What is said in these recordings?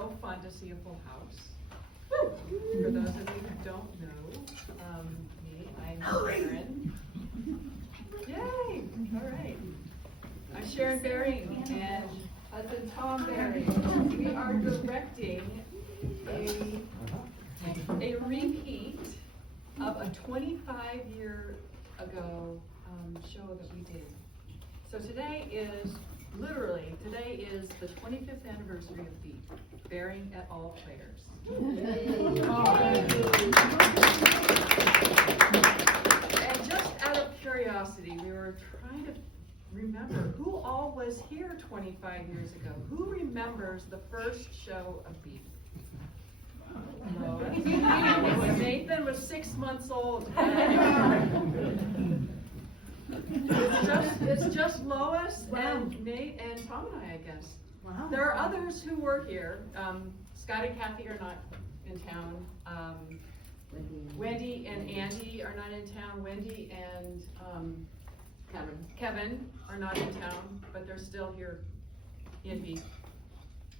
so fun to see a full house. For those of you who don't know me, I'm Sharon. Yay! All right. I'm Sharon Baring and husband Tom Baring. We are directing a repeat of a 25-year ago show that we did. So today is the 25th anniversary of Beap, Baring et al. Players. And just out of curiosity, we were trying to remember who all was here 25 years ago. Who remembers the first show of Beap? Lois. Nathan was 6 months old. It's just Lois and Nate and Tom and I guess. Wow. There are others who were here. Scott and Kathy are not in town. Wendy and Andy are not in town. Wendy and Kevin are not in town, but they're still here in Beap.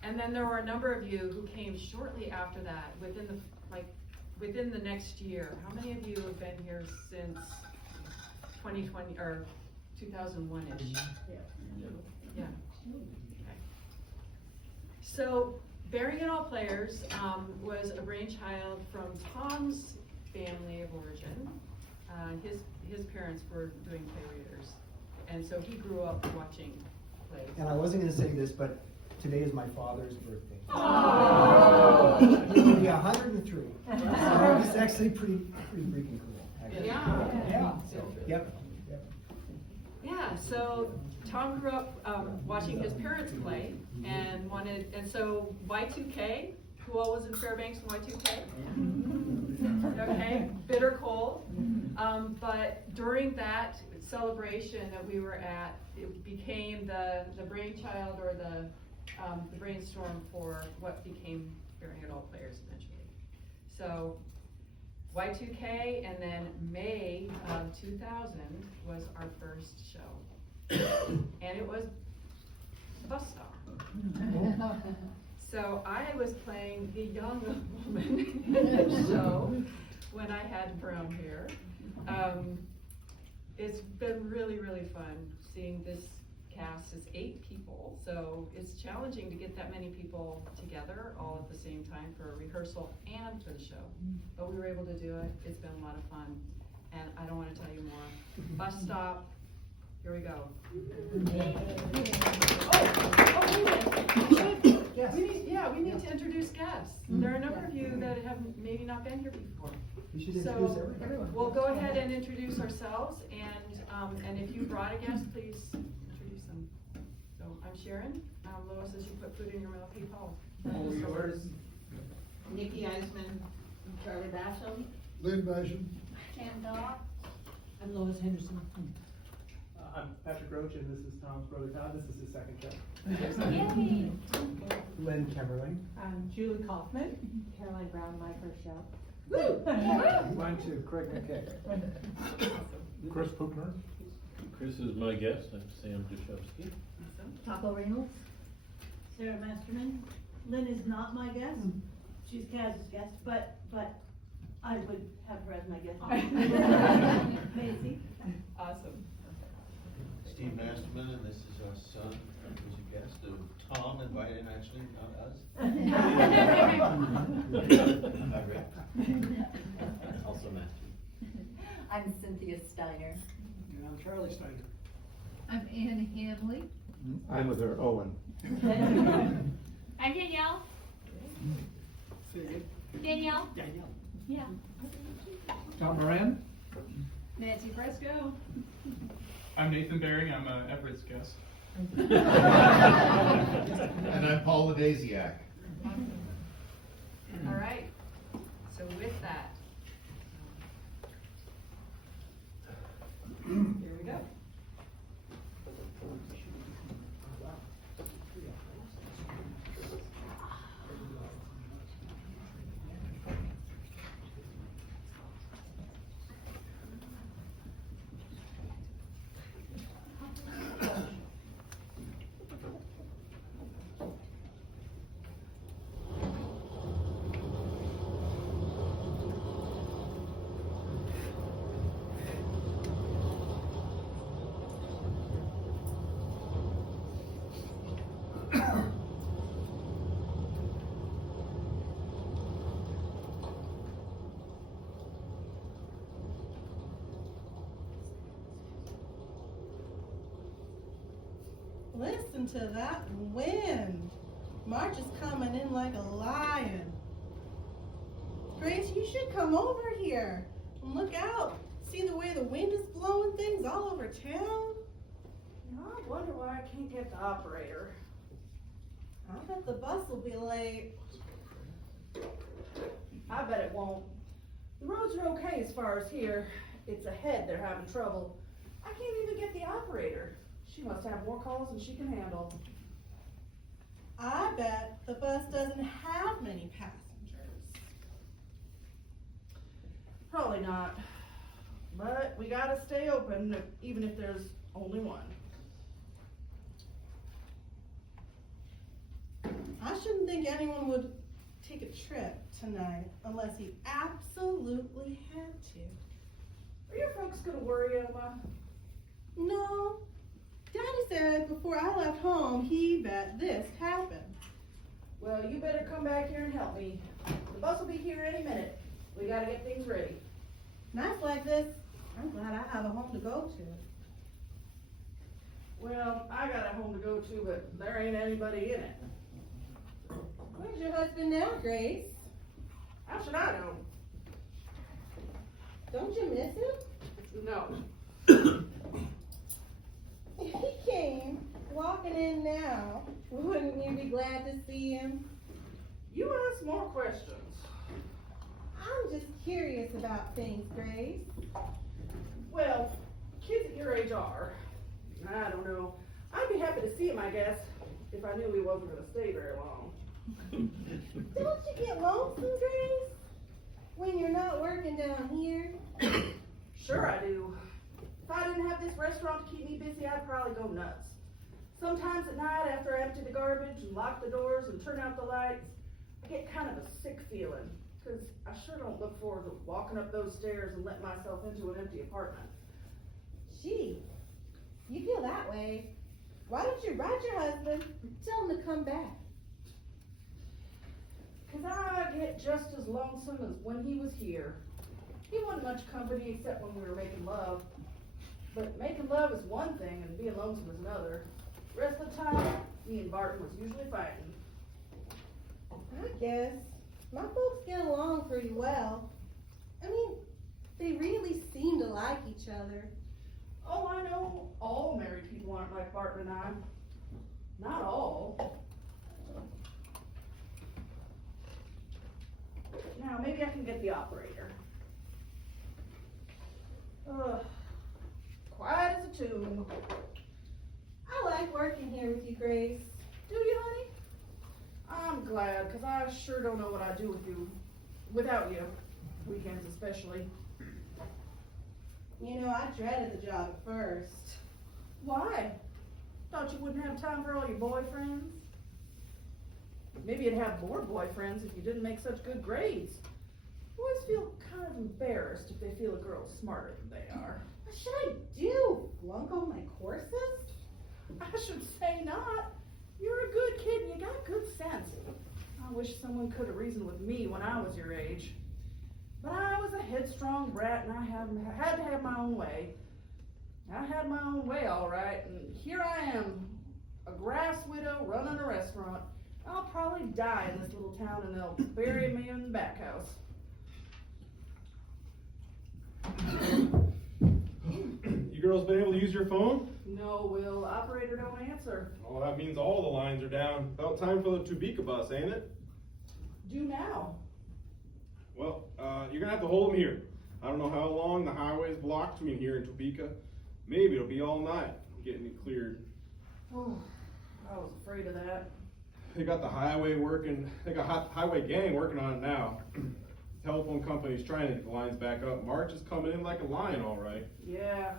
And then there were a number of you who came shortly after that, within the next year. How many of you have been here since 2020 or 2001-ish? Yeah. Okay. So Baring et al. Players was a brainchild from Tom's family of origin. His parents were doing play readers, and so he grew up watching plays. And I wasn't going to say this, but today is my father's birthday. Oh! He will be 103. So it's actually pretty freaking cool. Actually. Yeah. So, yep. Yeah, so Tom grew up watching his parents play and so Y2K, who all was in Fairbanks in Y2K? Okay, bitter cold. But during that celebration that we were at, it became the brainchild or the brainstorm for what became Baring et al. Players eventually. So Y2K, and then May of 2000 was our first show. And it was Bus Stop. So I was playing the young woman in the show when I had brown hair. It's been really, really fun seeing this cast. Is 8 people, so it's challenging to get that many people together all at the same time for a rehearsal and for the show. But we were able to do it. It's been a lot of fun, and I don't want to tell you more. Bus Stop. Here we go. Yes. We need to introduce guests. There are a number of you that have maybe not been here before. We should introduce everyone. We'll go ahead and introduce ourselves, and if you brought a guest, please introduce them. So I'm Sharon. Lois, as you put food in your mouth, hey Paul. All yours. Nikki Eisman, Charlie Basham, Lynn Basham. Cam Dodd. I'm Lois Henderson. I'm Patrick Roach, and this is Tom's brother Todd. This is his second show. Yay! Lynn Kemmerling. Julie Kaufman. Caroline Brown, my first show. Woo! Mine too, Craig McKay. Chris Pupner. Chris is my guest. I'm Sam Dushevsky. Taco Reynolds. Sarah Masterman. Lynn is not my guest. She's Kaz's guest, but I would have her as my guest. Maisie. Awesome. Steve Masterman, and this is our son, who's a guest of Tom, invited actually, not us. Hi, Rick. Also Masterman. I'm Cynthia Steiner. And I'm Charlie Steiner. I'm Ann Hanley. I'm with her, Owen. I'm Danielle. Danielle. Yeah. Tom Moran. Nancy Fresco. I'm Nathan Baring. I'm Everett's guest. And I'm Paul Ledesiak. All right. So with that, here we go. listen to that wind. March is coming in like a lion. Grace, you should come over here and look out. See the way the wind is blowing things all over town? I wonder why I can't get the operator. I bet the bus will be late. I bet it won't. The roads are okay as far as here. It's ahead they're having trouble. I can't even get the operator. She must have more calls than she can handle. I bet the bus doesn't have many passengers. Probably not. But we gotta stay open, even if there's only one. I shouldn't think anyone would take a trip tonight unless he absolutely had to. Are your folks gonna worry, Emma? No. Daddy said before I left home, he bet this happened. Well, you better come back here and help me. The bus will be here any minute. We gotta get things ready. Nights like this, I'm glad I have a home to go to. Well, I got a home to go to, but there ain't anybody in it. Where's your husband now, Grace? How should I know? Don't you miss him? No. If he came walking in now, wouldn't you be glad to see him? You ask more questions. I'm just curious about things, Grace. Well, kids at your age are. I don't know. I'd be happy to see him, I guess, if I knew he wasn't gonna stay very long. Don't you get lonesome, Grace? When you're not working down here? Sure I do. If I didn't have this restaurant to keep me busy, I'd probably go nuts. Sometimes at night, after I empty the garbage and lock the doors and turn out the lights, I get kind of a sick feeling, because I sure don't look forward to walking up those stairs and letting myself into an empty apartment. Gee, you feel that way. Why don't you write your husband and tell him to come back? Because I get just as lonesome as when he was here. He wasn't much company except when we were making love. But making love is one thing and being lonesome is another. The rest of the time, me and Barton was usually fighting. I guess. My folks get along pretty well. I mean, they really seem to like each other. Oh, I know all married people aren't like Barton and I. Not all. Now, maybe I can get the operator. Ugh. Quiet as a tomb. I like working here with you, Grace. Do you, honey? I'm glad, because I sure don't know what I'd do with you, without you, weekends especially. You know, I dreaded the job at first. Why? Thought you wouldn't have time for all your boyfriends? Maybe you'd have more boyfriends if you didn't make such good grades. Boys feel kind of embarrassed if they feel a girl's smarter than they are. What should I do? Flunk all my courses? I should say not. You're a good kid and you got good sense. I wish someone could have reasoned with me when I was your age. But I was a headstrong brat and I had to have my own way. I had my own way, all right, and here I am, a grass widow running a restaurant. I'll probably die in this little town and they'll bury me in the back house. You girls been able to use your phone? No, Will. Operator don't answer. Oh, that means all the lines are down. About time for the Topeka bus, ain't it? Do now. Well, you're gonna have to hold them here. I don't know how long the highway's blocked between here and Topeka. Maybe it'll be all night getting it cleared. Oh, I was afraid of that. They got the highway working, they got highway gang working on it now. Telephone company's trying to get the lines back up. March is coming in like a lion, all right. Yeah.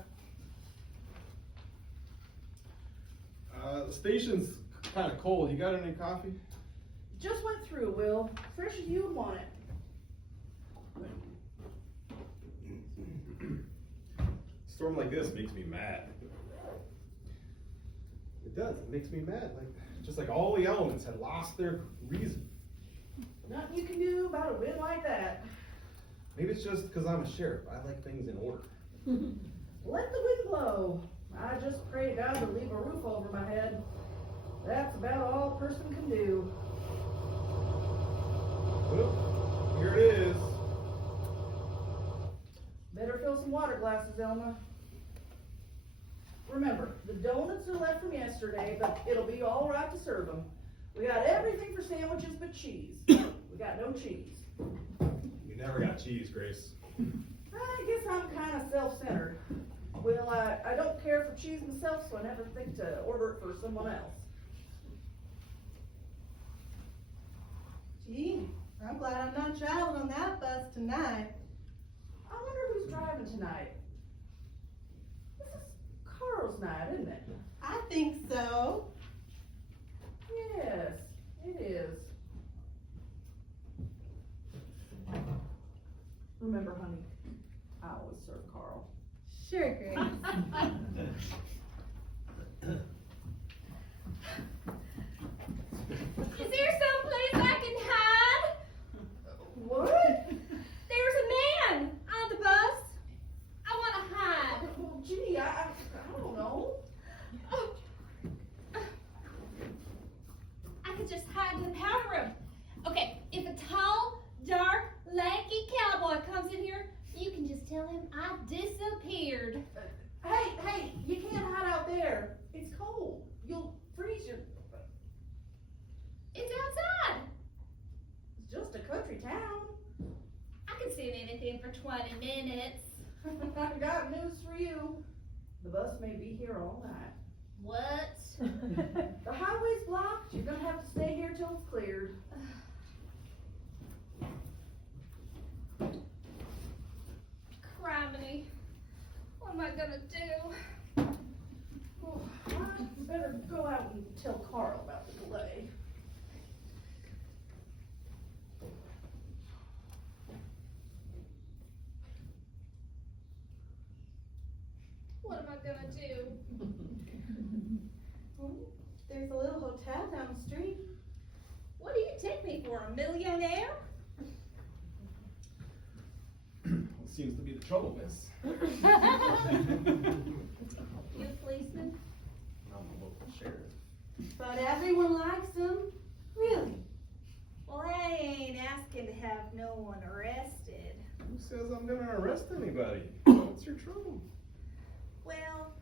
The station's kind of cold. You got any coffee? Just went through, Will. Fresh as you would want it. Storm like this makes me mad. It does. It makes me mad. Just like all the elements had lost their reason. Nothing you can do about a wind like that. Maybe it's just because I'm a sheriff. I like things in order. Let the wind blow. I just pray God to leave a roof over my head. That's about all a person can do. Well, here it is. Better fill some water glasses, Elma. Remember, the donuts are left from yesterday, but it'll be all right to serve them. We got everything for sandwiches but cheese. We got no cheese. We never got cheese, Grace. I guess I'm kind of self-centered. Well, I don't care for cheese myself, so I never think to order it for someone else. Gee, I'm glad I'm not traveling on that bus tonight. I wonder who's driving tonight. This is Carl's night, isn't it? I think so. Yes, it is. Remember, honey, I always serve Carl. Sure, Grace. Is there someplace I can hide? What? There's a man on the bus. I want to hide. Well, gee, I don't know. I could just hide in the powder room. Okay, if a tall, dark, lanky cowboy comes in here, you can just tell him I disappeared. Hey, you can't hide out there. It's cold. You'll freeze your... It's outside. It's just a country town. I can see anything for 20 minutes. I got news for you. The bus may be here all night. What? The highway's blocked. You're gonna have to stay here till it's cleared. Criminy. What am I gonna do? Oh, I better go out and tell Carl about the delay. What am I gonna do? There's a little hotel down the street. What do you take me for, a millionaire? What seems to be the trouble, miss? You a policeman? I'm the local sheriff. But everyone likes him. Really? Well, I ain't asking to have no one arrested. Who says I'm gonna arrest anybody? What's your trouble? Well,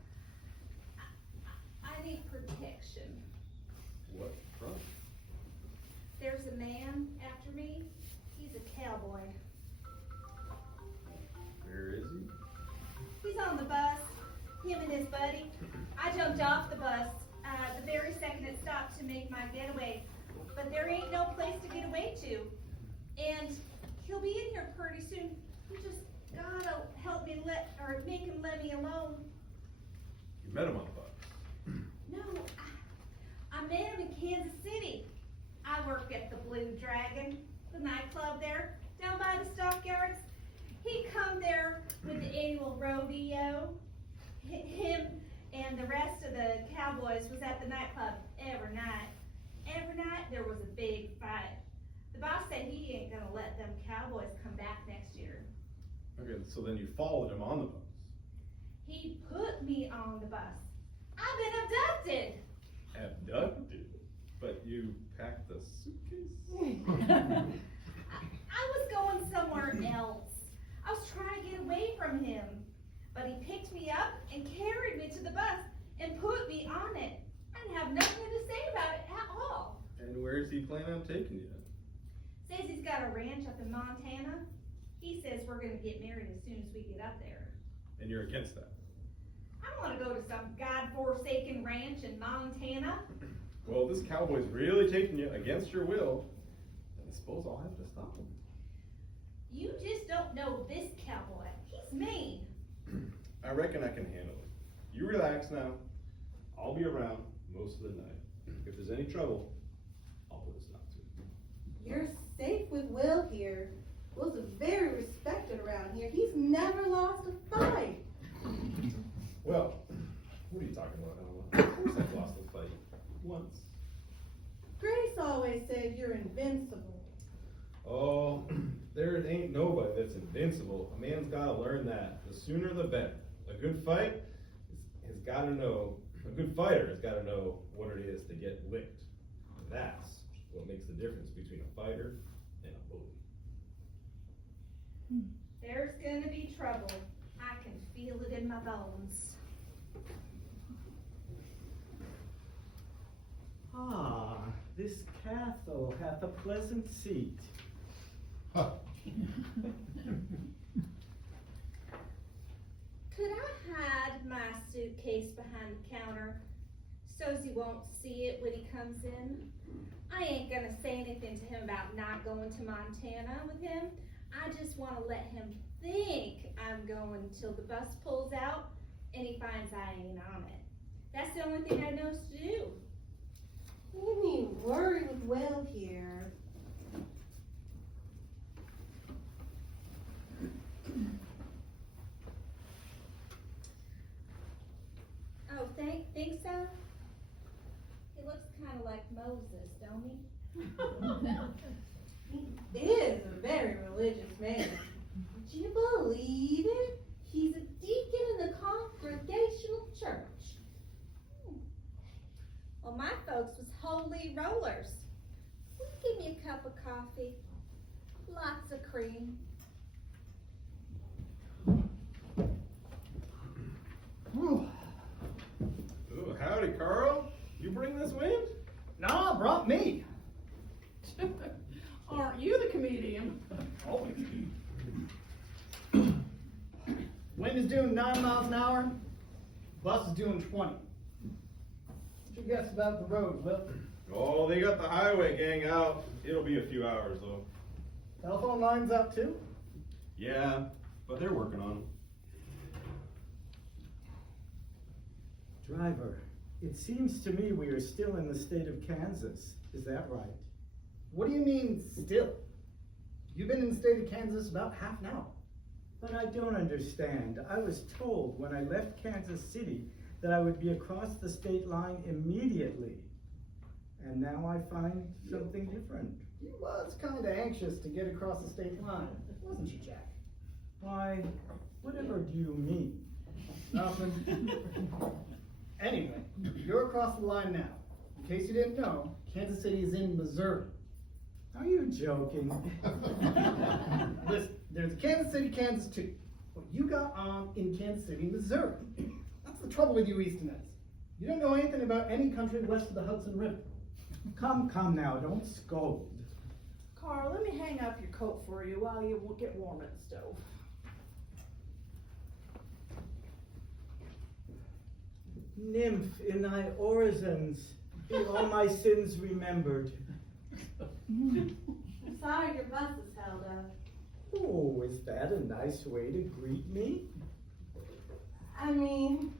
I need protection. What from? There's a man after me. He's a cowboy. Where is he? He's on the bus, him and his buddy. I jumped off the bus the very second it stopped to make my getaway. But there ain't no place to get away to. And he'll be in here pretty soon. You just gotta help me make him let me alone. You met him on the bus. No, I met him in Kansas City. I work at the Blue Dragon, the nightclub there, down by the stockyards. He come there with the annual rodeo. Him and the rest of the cowboys was at the nightclub every night. Every night there was a big fight. The boss said he ain't gonna let them cowboys come back next year. Okay, so then you followed him on the bus. He put me on the bus. I've been abducted. Abducted? But you packed the suitcase? I was going somewhere else. I was trying to get away from him. But he picked me up and carried me to the bus and put me on it. I didn't have nothing to say about it at all. And where is he planning on taking you? Says he's got a ranch up in Montana. He says we're gonna get married as soon as we get up there. And you're against that? I don't wanna go to some God-forsaken ranch in Montana. Well, if this cowboy's really taking you against your will, then I suppose I'll have to stop him. You just don't know this cowboy. He's mean. I reckon I can handle it. You relax now. I'll be around most of the night. If there's any trouble, I'll put a stop to it. You're safe with Will here. Will's very respected around here. He's never lost a fight. Well, what are you talking about, Alma? Of course I've lost a fight. Once. Grace always said you're invincible. Oh, there ain't nobody that's invincible. A man's gotta learn that. The sooner the better. A good fight has gotta know A good fighter has gotta know what it is to get licked. And that's what makes the difference between a fighter and a bully. There's gonna be trouble. I can feel it in my bones. Ah, this castle hath a pleasant seat. Could I hide my suitcase behind the counter so's he won't see it when he comes in? I ain't gonna say anything to him about not going to Montana with him. I just wanna let him think I'm going till the bus pulls out and he finds I ain't on it. That's the only thing I know to do. What do you mean, worry with Will here? Oh, think so? He looks kinda like Moses, don't he? He is a very religious man. Would you believe it? He's a deacon in the Congregational Church. Well, my folks was holy rollers. Will you give me a cup of coffee? Lots of cream. Ooh, howdy, Carl. You bring this wind? Nah, brought me. Aren't you the comedian? Always. Wind is doing 9 miles an hour. Bus is doing 20. What's your guess about the road, Will? Oh, they got the highway gang out. It'll be a few hours, though. Telephone lines up too? Yeah, but they're working on them. Driver, it seems to me we are still in the state of Kansas. Is that right? What do you mean, still? You've been in the state of Kansas about half an hour. But I don't understand. I was told when I left Kansas City that I would be across the state line immediately. And now I find something different. You was kind of anxious to get across the state line, wasn't you, Jack? Why, whatever do you mean? Nothing. Anyway, you're across the line now. In case you didn't know, Kansas City is in Missouri. Are you joking? Listen, there's Kansas City, Kansas too. What you got on in Kansas City, Missouri. That's the trouble with you Eastoners. You don't know anything about any country west of the Hudson River. Come now, don't scold. Carl, let me hang up your coat for you while you get warm at the stove. Nymph in thy orisons, be all my sins remembered. I'm sorry your bus is held up. Oh, is that a nice way to greet me? I mean,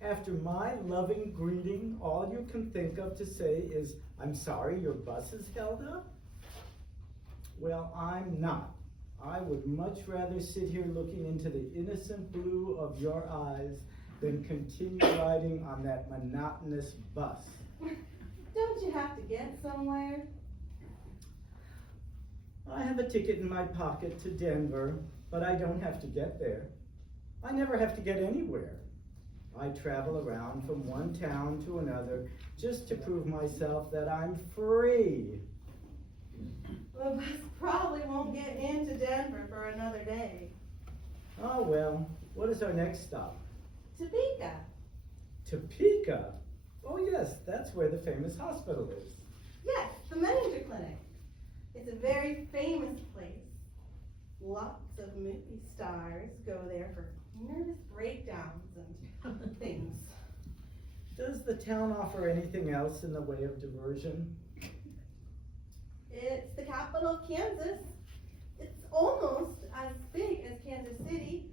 After my loving greeting, all you can think of to say is, I'm sorry your bus is held up? Well, I'm not. I would much rather sit here looking into the innocent blue of your eyes than continue riding on that monotonous bus. don't you have to get somewhere? I have a ticket in my pocket to Denver, but I don't have to get there. I never have to get anywhere. I travel around from one town to another just to prove myself that I'm free. The bus probably won't get into Denver for another day. Oh well, what is our next stop? Topeka. Topeka? Oh yes, that's where the famous hospital is. Yes, the Menninger Clinic. It's a very famous place. Lots of movie stars go there for nervous breakdowns and things. Does the town offer anything else in the way of diversion? It's the capital of Kansas. It's almost as big as Kansas City.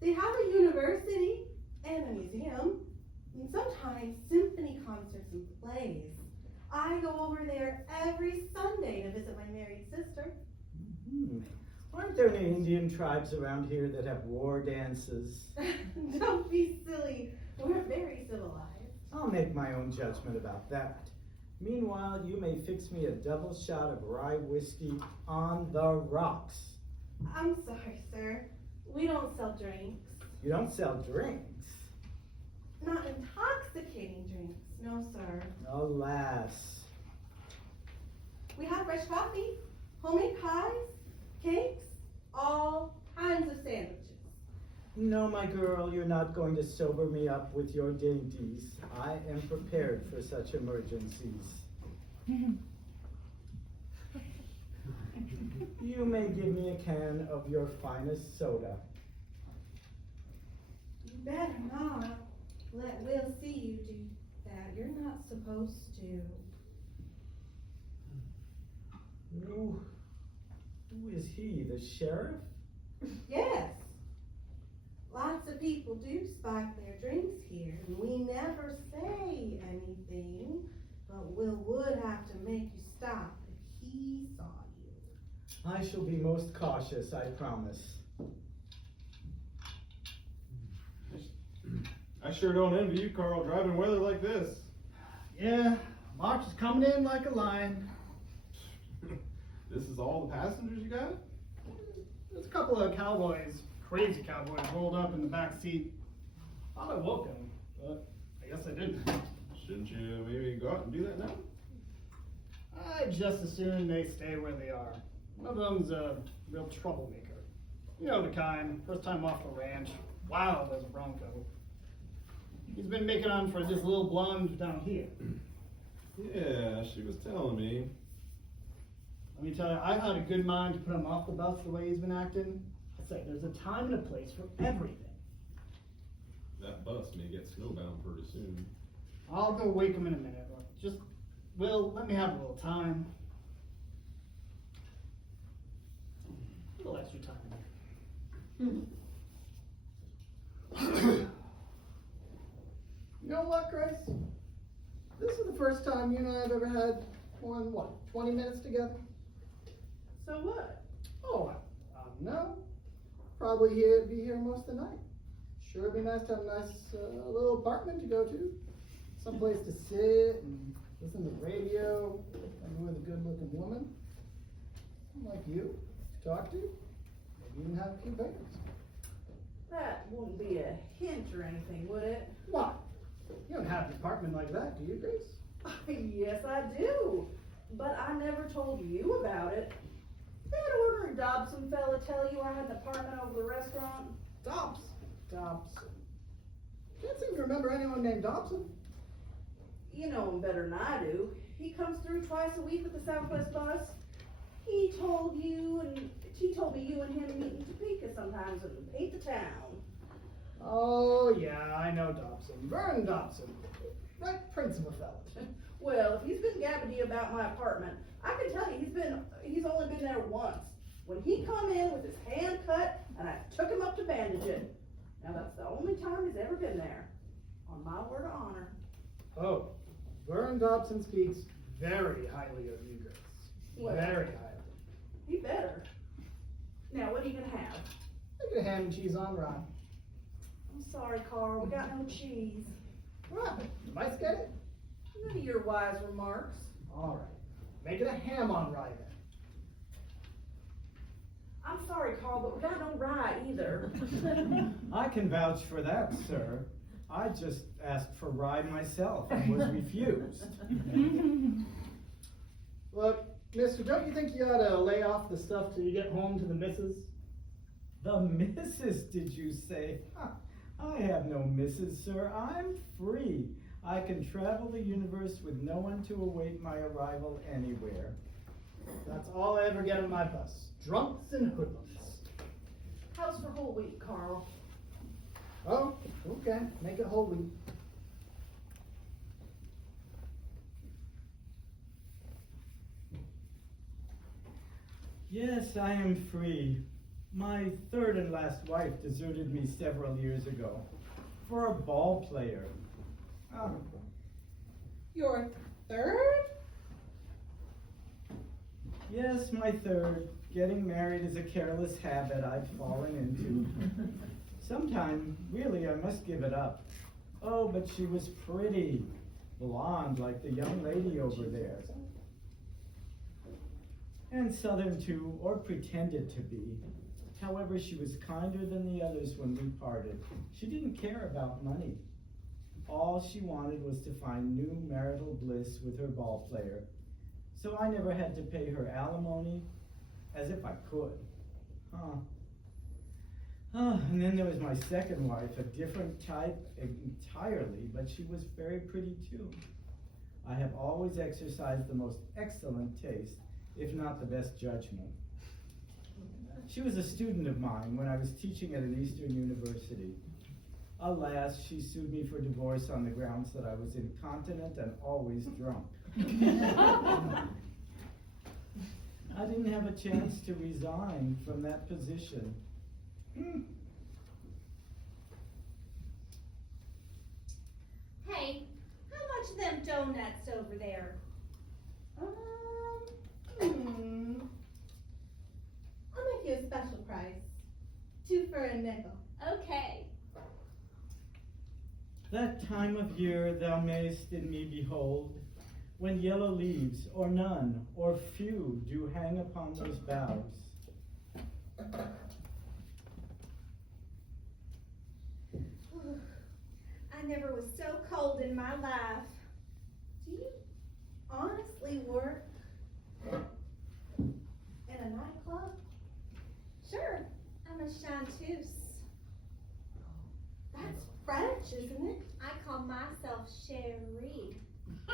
They have a university and a museum, and sometimes symphony concerts and plays. I go over there every Sunday to visit my married sister. Aren't there any Indian tribes around here that have war dances? Don't be silly. We're very civilized. I'll make my own judgment about that. Meanwhile, you may fix me a double shot of rye whiskey on the rocks. I'm sorry, sir. We don't sell drinks. You don't sell drinks? not intoxicating drinks. No, sir. Alas. We have fresh coffee, homemade pies, cakes, all kinds of sandwiches. No, my girl, you're not going to sober me up with your dainties. I am prepared for such emergencies. You may give me a can of your finest soda. You better not let Will see you do that. You're not supposed to. Who is he, the sheriff? Yes. Lots of people do spike their drinks here, and we never say anything, but Will would have to make you stop if he saw you. I shall be most cautious, I promise. I sure don't envy you, Carl, driving weather like this. Yeah, March is coming in like a lion. This is all the passengers you got? There's a couple of cowboys, crazy cowboys, rolled up in the back seat. Thought I woke them, but I guess I didn't. Shouldn't you maybe go out and do that now? I'd just as soon they stay where they are. One of them's a real troublemaker. You know the kind, first time off the ranch, wild as a bronco. He's been making on for this little blonde down here. Yeah, she was telling me. Let me tell you, I had a good mind to put him off the bus the way he's been acting. I say, there's a time and a place for everything. That bus may get snowbound pretty soon. I'll go wake him in a minute. Just, Will, let me have a little time. A little extra time. You know what, Grace? This is the first time you and I have ever had more than, 20 minutes together? So what? Oh, no. Probably be here most of the night. Sure it'd be nice to have a nice little apartment to go to. Someplace to sit and listen to the radio. I'm with a good looking woman. Like you, to talk to. Maybe even have a few bears. That wouldn't be a hint or anything, would it? What? You don't have an apartment like that, do you, Grace? Yes, I do. But I never told you about it. Did that ordinary Dobson fella tell you I had an apartment over the restaurant? Dobson. Can't seem to remember anyone named Dobson. You know him better than I do. He comes through twice a week with the Southwest bus. He told me you and him meet in Topeka sometimes and paint the town. Oh, yeah, I know Dobson. Vern Dobson. Right principal fella. Well, if he's been gabbing to you about my apartment, I can tell you he's only been there once. When he come in with his hand cut and I took him up to bandage it. Now that's the only time he's ever been there. On my word of honor. Oh, Vern Dobson speaks very highly of you, Grace. Well, very highly. He better. Now what are you gonna have? I get a ham and cheese on rye. I'm sorry, Carl, we got no cheese. What happened? You might get it? None of your wise remarks. All right. Make it a ham on rye then. I'm sorry, Carl, but we got no rye either. I can vouch for that, sir. I just asked for rye myself and was refused. Look, mister, don't you think you ought to lay off the stuff till you get home to the missus? The missus, did you say? I have no missus, sir. I'm free. I can travel the universe with no one to await my arrival anywhere. That's all I ever get on my bus. Drunks and hoodlums. How's for whole week, Carl? Oh, okay. Make it whole week. Yes, I am free. My third and last wife deserted me several years ago for a ball player. Your third? Yes, my third. Getting married is a careless habit I've fallen into. Sometime, really, I must give it up. Oh, but she was pretty. Blonde, like the young lady over there. And Southern, too, or pretended to be. However, she was kinder than the others when we parted. She didn't care about money. all she wanted was to find new marital bliss with her ball player, so I never had to pay her alimony, as if I could. And then there was my second wife, a different type entirely, but she was very pretty too. I have always exercised the most excellent taste, if not the best judgment. She was a student of mine when I was teaching at an Eastern university. Alas, she sued me for divorce on the grounds that I was incontinent and always drunk. I didn't have a chance to resign from that position. Hey, how much of them donuts over there? I'll make you a special price. 2 for a nickel. Okay. That time of year thou mayst in me behold, when yellow leaves, or none, or few, do hang upon those boughs. I never was so cold in my life. Do you honestly work in a nightclub? Sure, I'm a chanteuse. That's French, isn't it? I call myself Cherie. I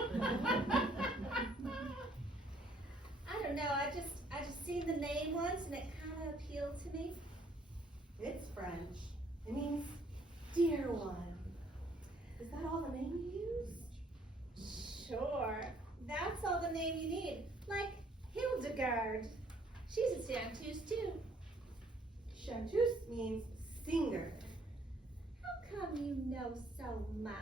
don't know, I just seen the name once and it kind of appealed to me. It's French. It means dear one. Is that all the name you use? Sure, that's all the name you need. Like Hildegard. She's a chanteuse too. Chanteuse means singer. How come you know so much?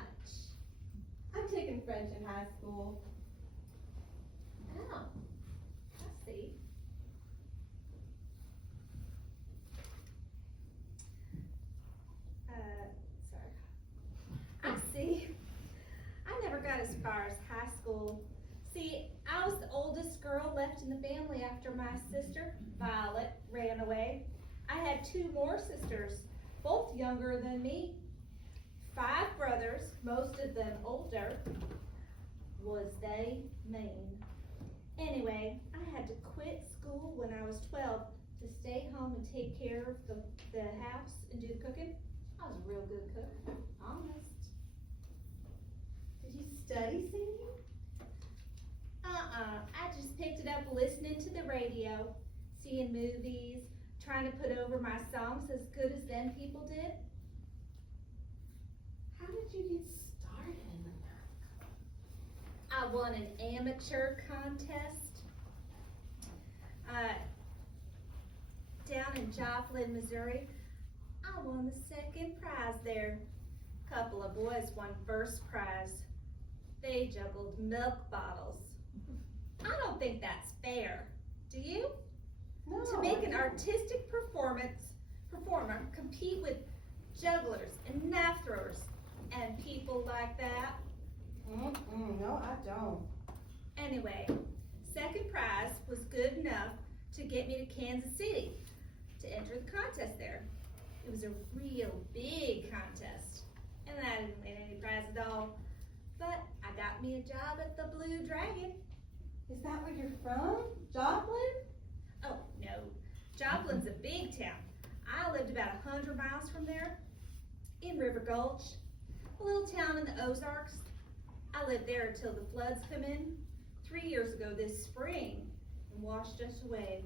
I've taken French in high school. Oh, I see. Sorry. I see. I never got as far as high school. See, I was the oldest girl left in the family after my sister, Violet, ran away. I had 2 more sisters, both younger than me. 5 brothers, most of them older. Was they mean? Anyway, I had to quit school when I was 12 to stay home and take care of the house and do the cooking. I was a real good cook, honest. Did you study singing? I just picked it up listening to the radio, seeing movies, trying to put over my songs as good as them people did. How did you get started in the nightclub? I won an amateur contest. Down in Joplin, Missouri, I won the 2nd prize there. Couple of boys won 1st prize. They juggled milk bottles. I don't think that's fair. Do you? No. To make an artistic performer compete with jugglers and knife throwers and people like that. No, I don't. Anyway, 2nd prize was good enough to get me to Kansas City to enter the contest there. It was a real big contest, and I didn't win any prize at all. But I got me a job at the Blue Dragon. Is that where you're from? Joplin? Oh, no. Joplin's a big town. I lived about 100 miles from there, in River Gulch, a little town in the Ozarks. I lived there until the floods come in 3 years ago this spring and washed us away.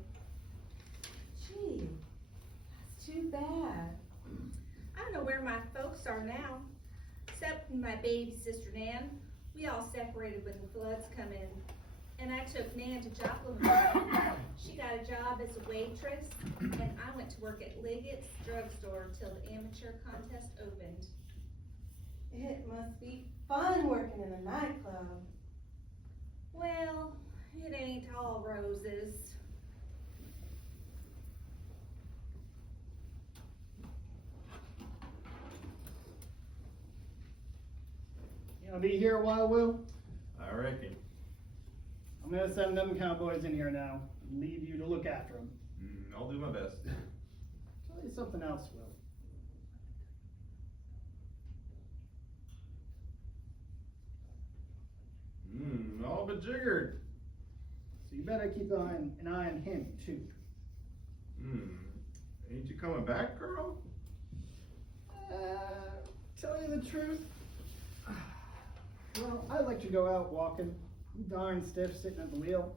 Gee, that's too bad. I don't know where my folks are now, except my baby sister Nan. We all separated when the floods come in, and I took Nan to Joplin with me. She got a job as a waitress, and I went to work at Liggett's drugstore till the amateur contest opened. It must be fun working in a nightclub. Well, it ain't all roses. You gonna be here a while, Will? I reckon. I'm gonna send them cowboys in here now and leave you to look after them. I'll do my best. Tell you something else, Will. All but jiggered. So you better keep an eye on him, too. Ain't you coming back, girl? Tell you the truth, well, I like to go out walking. I'm darn stiff sitting at the wheel.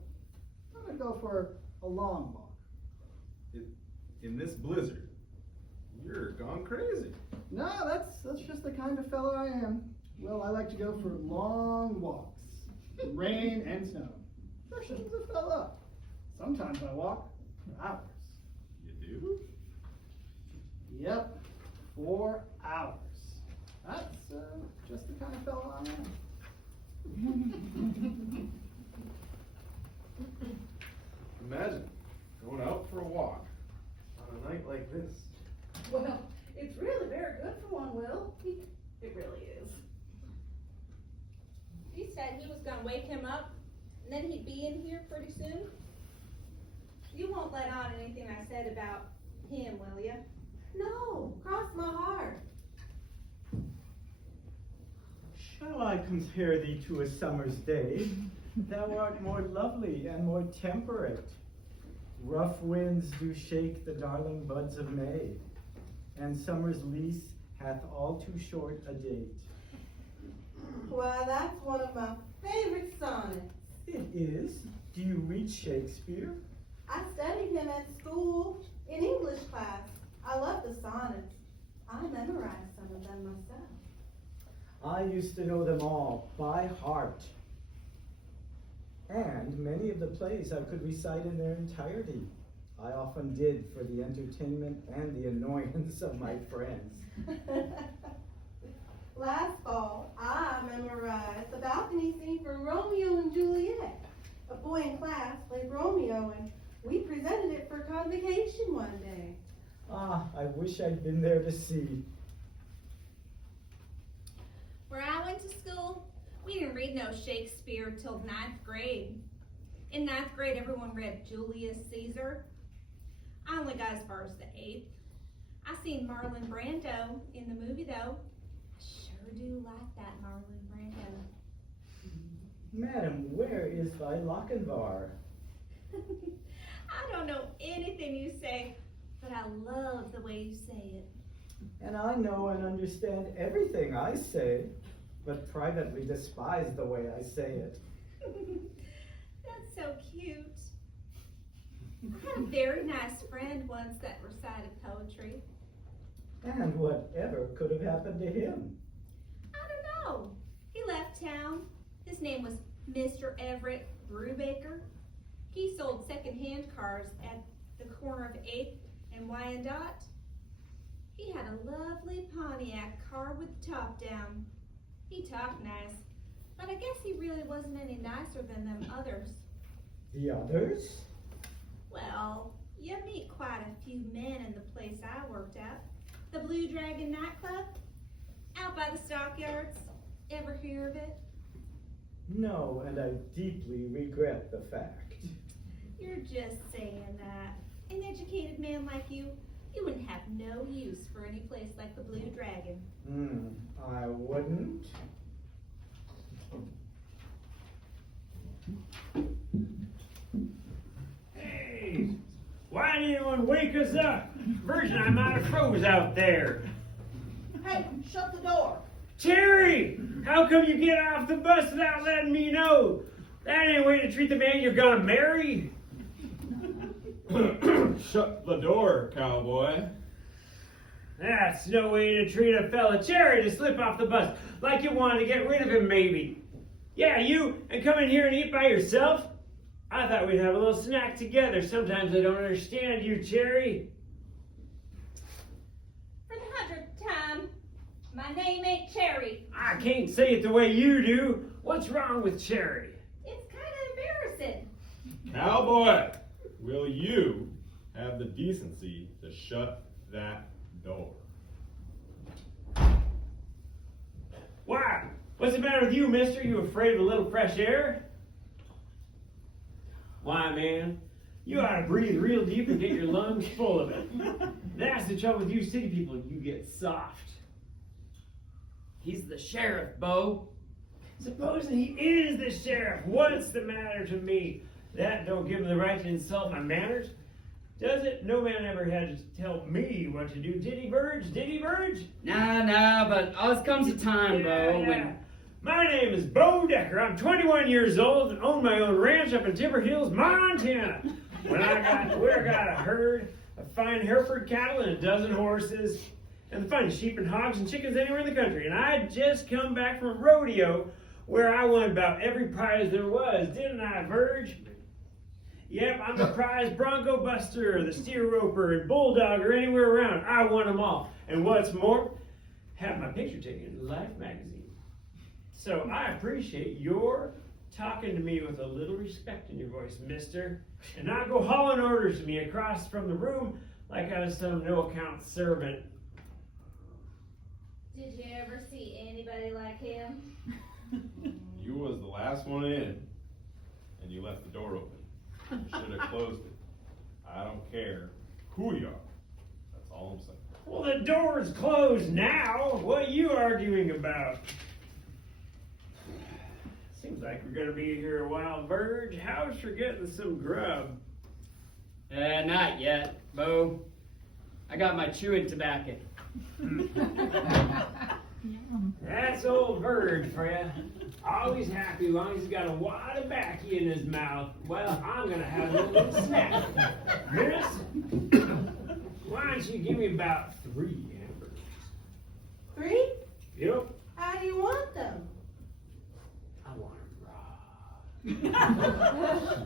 I'm gonna go for a long walk. In this blizzard, you're gone crazy. No, that's just the kind of fellow I am. Well, I like to go for long walks, in rain and snow. Freshens a fella up. Sometimes I walk for hours. You do? Yep, 4 hours. That's just the kind of fellow I am. Imagine going out for a walk on a night like this. Well, it's really very good for one, Will. It really is. He said he was gonna wake him up, and then he'd be in here pretty soon. You won't let on anything I said about him, will ya? No, cross my heart. Shall I compare thee to a summer's day? Thou art more lovely and more temperate. Rough winds do shake the darling buds of May, and summer's lease hath all too short a date. Why, that's one of my favorite sonnets. It is. Do you read Shakespeare? I studied him at school in English class. I love the sonnets. I memorized some of them myself. I used to know them all by heart. And many of the plays I could recite in their entirety. I often did for the entertainment and the annoyance of my friends. Last fall, I memorized the balcony scene for Romeo and Juliet. A boy in class played Romeo, and we presented it for convocation one day. Ah, I wish I'd been there to see. Where I went to school, we didn't read no Shakespeare till 9th grade. In 9th grade, everyone read Julius Caesar. I only got as far as the 8th. I seen Marlon Brando in the movie though. I sure do like that Marlon Brando. Madam, where is thy Lochinvar? I don't know anything you say, but I love the way you say it. And I know and understand everything I say, but privately despise the way I say it. That's so cute. I had a very nice friend once that recited poetry. And whatever could have happened to him? I don't know. He left town. His name was Mr. Everett Brubaker. He sold second-hand cars at the corner of 8th and Wyandotte. He had a lovely Pontiac car with the top down. He talked nice, but I guess he really wasn't any nicer than them others. The others? Well, you meet quite a few men in the place I worked at. The Blue Dragon nightclub, out by the stockyards. Ever hear of it? No, and I deeply regret the fact. You're just saying that. An educated man like you wouldn't have no use for any place like the Blue Dragon. I wouldn't. Hey, why didn't anyone wake us up? Virgin, I might have froze out there. Hey, shut the door. Cherry, how come you get off the bus without letting me know? That ain't a way to treat the man you're gonna marry. Shut the door, cowboy. That's no way to treat a fella. Cherry, to slip off the bus like you wanted to get rid of him, maybe. Yeah, you, and come in here and eat by yourself? I thought we'd have a little snack together. Sometimes I don't understand you, Cherry. For the 100th time, my name ain't Cherry. I can't say it the way you do. What's wrong with Cherry? It's kind of embarrassing. Cowboy, will you have the decency to shut that door? Why? What's the matter with you, mister? You afraid of a little fresh air? Why, man? You ought to breathe real deep and get your lungs full of it. That's the trouble with you city people. You get soft. He's the sheriff, Bo. Supposing he is the sheriff, what's the matter to me? That don't give him the right to insult my manners. Does it? No man ever had to tell me what to do. Did he, Burge? Did he, Burge? Nah, but always comes a time, Bo, when... My name is Bo Decker. I'm 21 years old and own my own ranch up in Timber Hills, Montana. Where I got a herd of fine Hereford cattle and a dozen horses, and the finest sheep and hogs and chickens anywhere in the country. And I just come back from a rodeo where I won about every prize there was, didn't I, Verge? Yep, I'm the prize bronco buster, the steer roper, and bulldog, or anywhere around. I won them all. And what's more, have my picture taken in Life magazine. So I appreciate your talking to me with a little respect in your voice, mister. And not go hauling orders to me across from the room like I was some no-account servant. Did you ever see anybody like him? You was the last one in, and you left the door open. You should have closed it. I don't care who you are. That's all I'm saying. Well, the door's closed now. What are you arguing about? Seems like we're gonna be here a while, Verge. How's for getting some grub? Not yet, Bo. I got my chewing tobacco. That's old Verge for you. Always happy as long as he's got a wad of backy in his mouth. Well, I'm gonna have a little snack. Miss, why don't you give me about 3 hamburgers? 3? Yep. How do you want them? I want them raw.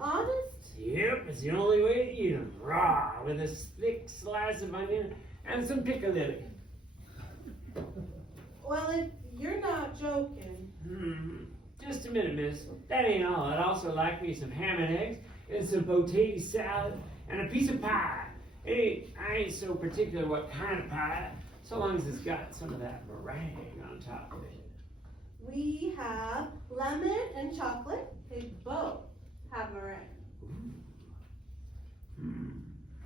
Honest? Yep, it's the only way to eat them. Raw, with a thick slice of onion and some piccalilli. Well, if you're not joking. Just a minute, miss. That ain't all. I'd also like me some ham and eggs and some potato salad and a piece of pie. I ain't so particular what kind of pie, so long as it's got some of that meringue on top of it. We have lemon and chocolate. They both have meringue.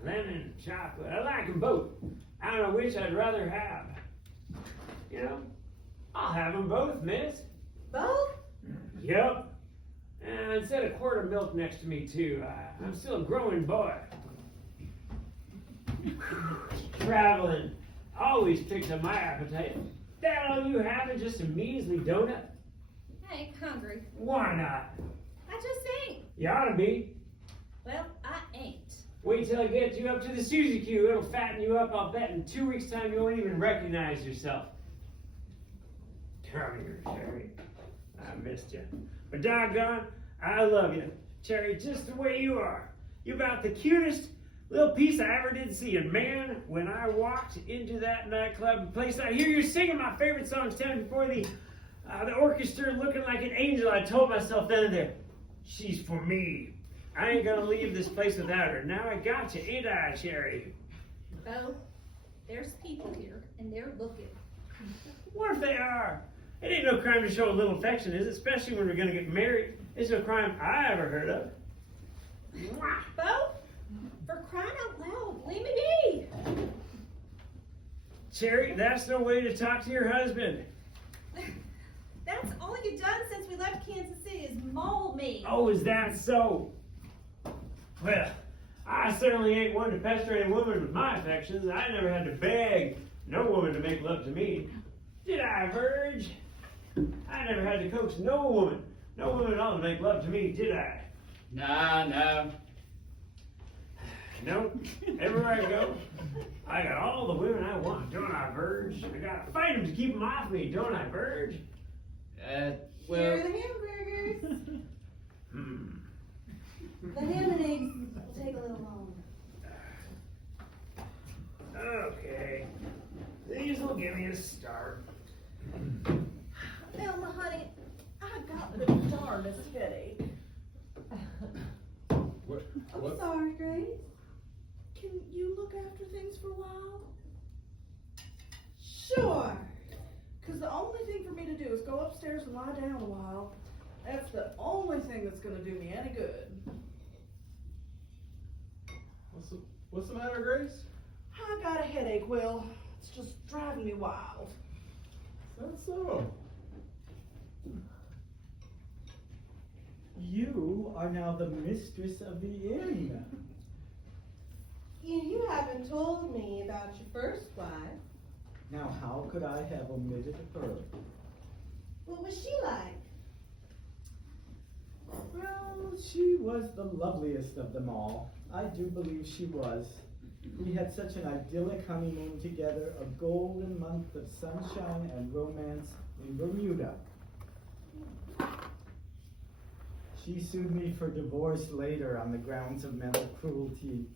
Lemon and chocolate. I like them both. I don't know which I'd rather have. You know, I'll have them both, miss. Both? Yep. And set a quart of milk next to me, too. I'm still a growing boy. Traveling always picks up my appetite. That all you have is just a measly donut? I ain't hungry. Why not? I just ain't. You ought to be. Well, I ain't. Wait till I get you up to the Suzy Q. It'll fatten you up. I'll bet in 2 weeks' time you won't even recognize yourself. Come here, Cherry. I missed you. But doggone, I love you. Cherry, just the way you are. You're about the cutest little piece I ever did see. And man, when I walked into that nightclub place, I hear you singing my favorite song standing before the orchestra looking like an angel. I told myself then and there, she's for me. I ain't gonna leave this place without her. Now I got you, ain't I, Cherry? Bo, there's people here, and they're looking. What if they are? It ain't no crime to show a little affection, is it? Especially when we're gonna get married. It's no crime I ever heard of. Mwah. Bo, for crying out loud, leave me be. Cherry, that's no way to talk to your husband. That's all you've done since we left Kansas City is maul me. Oh, is that so? Well, I certainly ain't one to pester any woman with my affections. I never had to beg no woman to make love to me. Did I, Verge? I never had to coax no woman at all to make love to me, did I? No. Nope. Everywhere I go, I got all the women I want, don't I, Verge? I gotta fight them to keep them off me, don't I, Verge? Here are the hamburgers. The ham and eggs will take a little longer. Okay. These will give me a start. Thelma, honey, I got the darndest headache. I'm sorry, Grace. Can you look after things for a while? Sure. Because the only thing for me to do is go upstairs and lie down a while. That's the only thing that's going to do me any good. What's the matter, Grace? I got a headache, Will. It's just driving me wild. That's so. you are now the mistress of the inn. You haven't told me about your first wife. Now, how could I have omitted her? What was she like? Well, she was the loveliest of them all. I do believe she was. We had such an idyllic honeymoon together, a golden month of sunshine and romance in Bermuda. She sued me for divorce later on the grounds of mental cruelty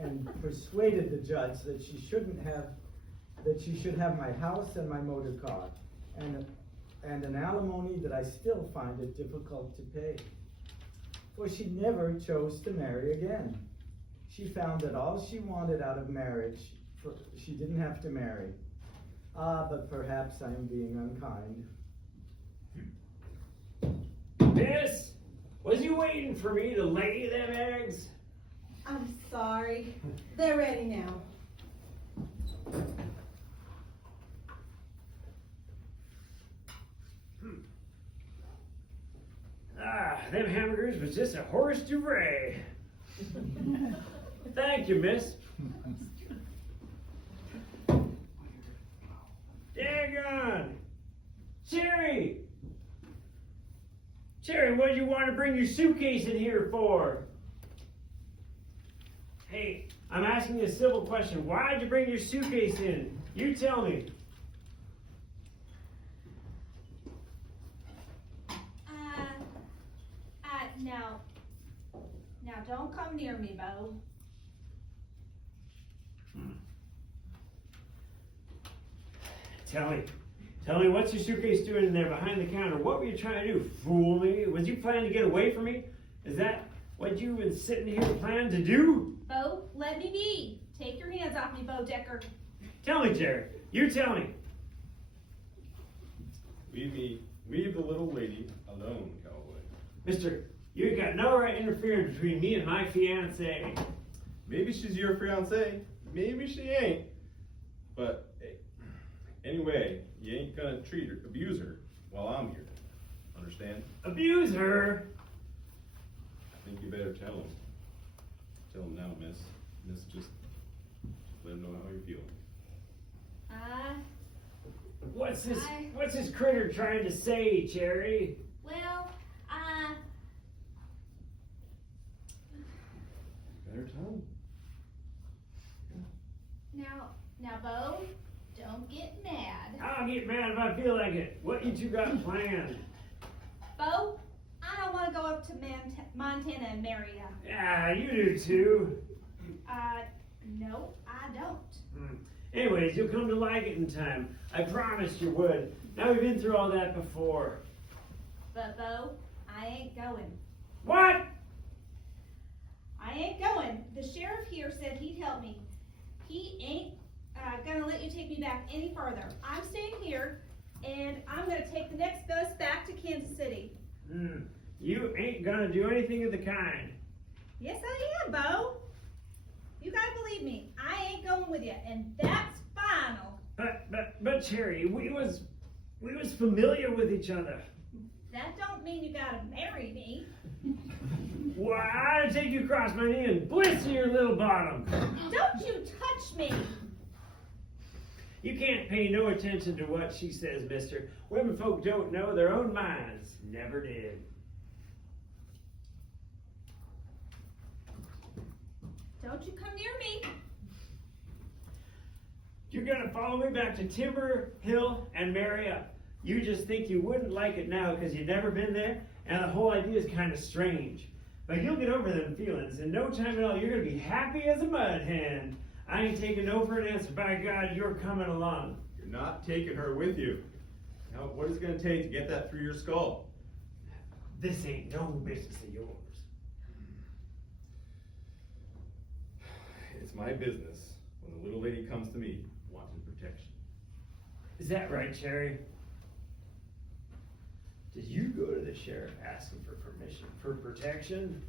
and persuaded the judge that she should have my house and my motor car and an alimony that I still find it difficult to pay. For she never chose to marry again. She found that all she wanted out of marriage, she didn't have to marry. But perhaps I am being unkind. Miss, was you waiting for me to lay them eggs? I'm sorry. They're ready now. Them hamburgers was just a horse to bray. Thank you, miss. Daggone! Cherry! Cherry, what do you want to bring your suitcase in here for? Hey, I'm asking you a simple question. Why'd you bring your suitcase in? You tell me. Now don't come near me, Bo. Tell me, what's your suitcase doing in there behind the counter? What were you trying to do? Fool me? Was you planning to get away from me? Is that what you've been sitting here planning to do? Bo, let me be. Take your hands off me, Bo Decker. Tell me, Jerry. You tell me. Leave the little lady alone, cowboy. Mister, you ain't got no right interfering between me and my fiancée. Maybe she's your fiancée. Maybe she ain't. But anyway, you ain't gonna abuse her while I'm here. Understand? Abuse her? I think you better tell him. Tell him now, miss. Miss, just let him know how you're feeling. What's this critter trying to say, Cherry? Well, Better tell him. now, Bo, don't get mad. I'll get mad if I feel like it. What you two got planned? Bo, I don't want to go up to Montana and marry ya. Yeah, you do too. No, I don't. Anyways, you'll come to like it in time. I promised you would. Now we've been through all that before. But Bo, I ain't going. What? I ain't going. The sheriff here said he'd help me. He ain't gonna let you take me back any further. I'm staying here, and I'm gonna take the next bus back to Kansas City. You ain't gonna do anything of the kind. Yes, I am, Bo. You gotta believe me. I ain't going with you, and that's final. But Cherry, we was familiar with each other. That don't mean you gotta marry me. Why, I'd take you across my knee and blitz your little bottom. Don't you touch me. You can't pay no attention to what she says, mister. Women folk don't know their own minds. Never did. Don't you come near me. You're gonna follow me back to Timber Hill and marry up. You just think you wouldn't like it now because you've never been there, and the whole idea is kind of strange. But you'll get over them feelings. In no time at all, you're gonna be happy as a mud hen. I ain't taking no for an answer. By God, you're coming along. You're not taking her with you. Now, what is it gonna take to get that through your skull? This ain't no business of yours. It's my business when the little lady comes to me wanting protection. Is that right, Cherry? Did you go to the sheriff asking for permission for protection?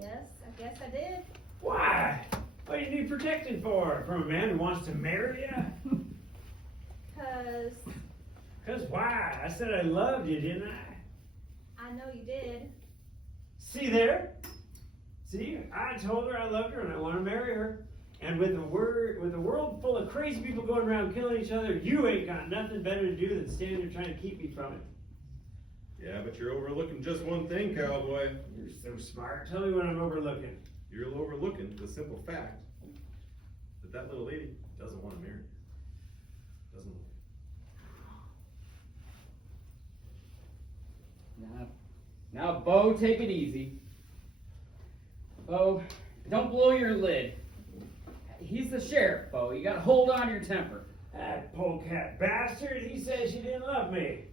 Yes, I guess I did. Why? What do you need protection for? From a man who wants to marry you? 'Cause Why? I said I loved you, didn't I? I know you did. See there? See, I told her I loved her and I want to marry her. And with a world full of crazy people going around killing each other, you ain't got nothing better to do than stand there trying to keep me from it. Yeah, but you're overlooking just one thing, cowboy. You're so smart. Tell me what I'm overlooking. You're overlooking the simple fact that that little lady doesn't want to marry you. Doesn't. Now, Bo, take it easy. Bo, don't blow your lid. He's the sheriff, Bo. You gotta hold on to your temper. That polecat bastard, he said she didn't love me.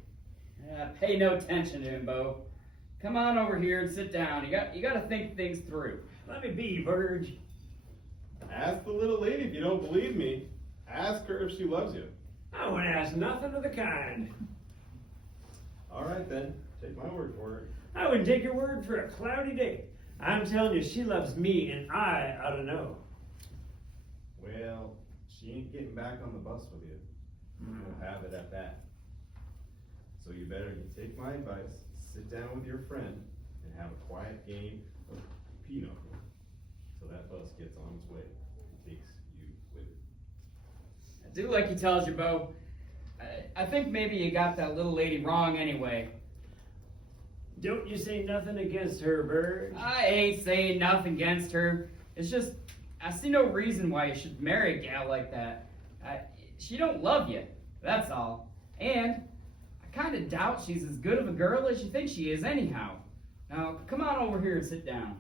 Pay no attention to him, Bo. Come on over here and sit down. You gotta think things through. Let me be, Verge. Ask the little lady if you don't believe me. Ask her if she loves you. I wouldn't ask nothing of the kind. All right then, take my word for it. I wouldn't take your word for a cloudy day. I'm telling you, she loves me, and I ought to know. Well, she ain't getting back on the bus with you. We'll have it at that. So you better take my advice, sit down with your friend, and have a quiet game of pinochle. So that bus gets on its way and takes you with it. Do like he tells you, Bo. I think maybe you got that little lady wrong anyway. Don't you say nothing against her, Verge. I ain't saying nothing against her. It's just, I see no reason why you should marry a gal like that. She don't love you, that's all. And I kind of doubt she's as good of a girl as you think she is anyhow. Now, come on over here and sit down.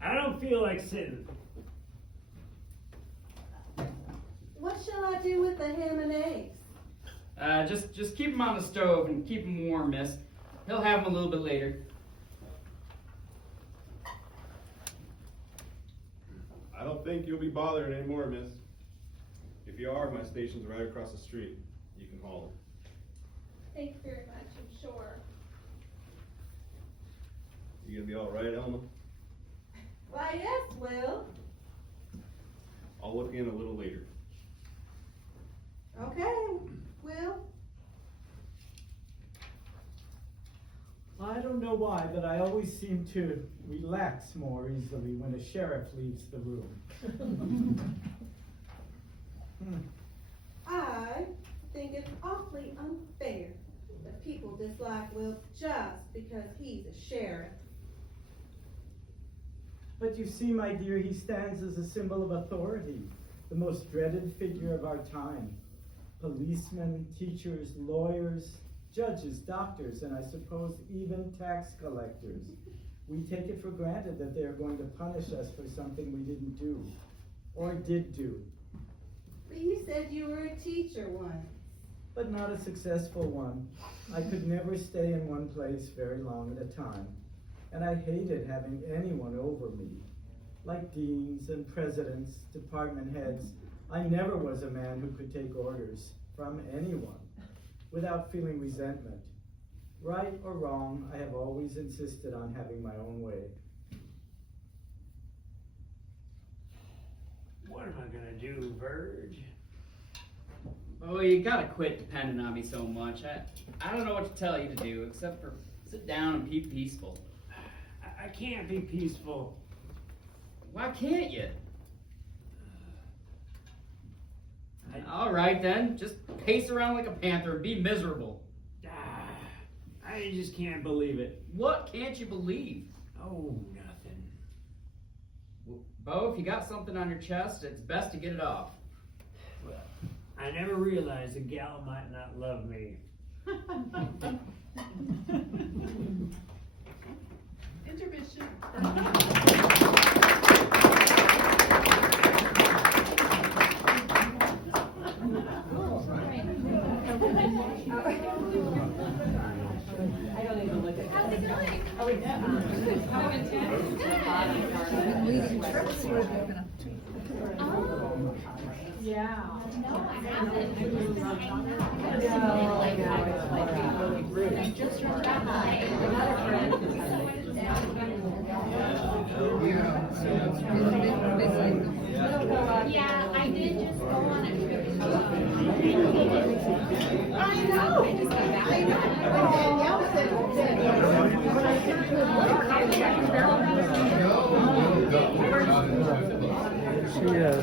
I don't feel like sitting. What shall I do with the ham and eggs? Just keep them on the stove and keep them warm, miss. He'll have them a little bit later. I don't think you'll be bothered anymore, miss. If you are, my station's right across the street. You can haul them. Thank you very much, I'm sure. You gonna be all right, Elma? Why, yes, Will. I'll look in a little later. Okay, Will. I don't know why, but I always seem to relax more easily when a sheriff leaves the room. I think it's awfully unfair that people dislike Will just because he's a sheriff. But you see, my dear, he stands as a symbol of authority, the most dreaded figure of our time. Policemen, teachers, lawyers, judges, doctors, and I suppose even tax collectors. We take it for granted that they are going to punish us for something we didn't do, or did do. But you said you were a teacher once. But not a successful one. I could never stay in one place very long at a time, and I hated having anyone over me. Like deans and presidents, department heads, I never was a man who could take orders from anyone without feeling resentment. Right or wrong, I have always insisted on having my own way. What am I gonna do, Verge? Oh, you gotta quit depending on me so much. I don't know what to tell you to do except for sit down and be peaceful. I can't be peaceful. Why can't you? All right then, just pace around like a panther and be miserable. I just can't believe it. What can't you believe? Oh, nothing. Well, Bo, if you got something on your chest, it's best to get it off. Well, I never realized a gal might not love me. Intermission. I don't even look at How's it going? Oh, it's how yeah. No, I haven't. I just another friend. Yeah, I did just go on a trip. I know. I know. Danielle said when I took her to work,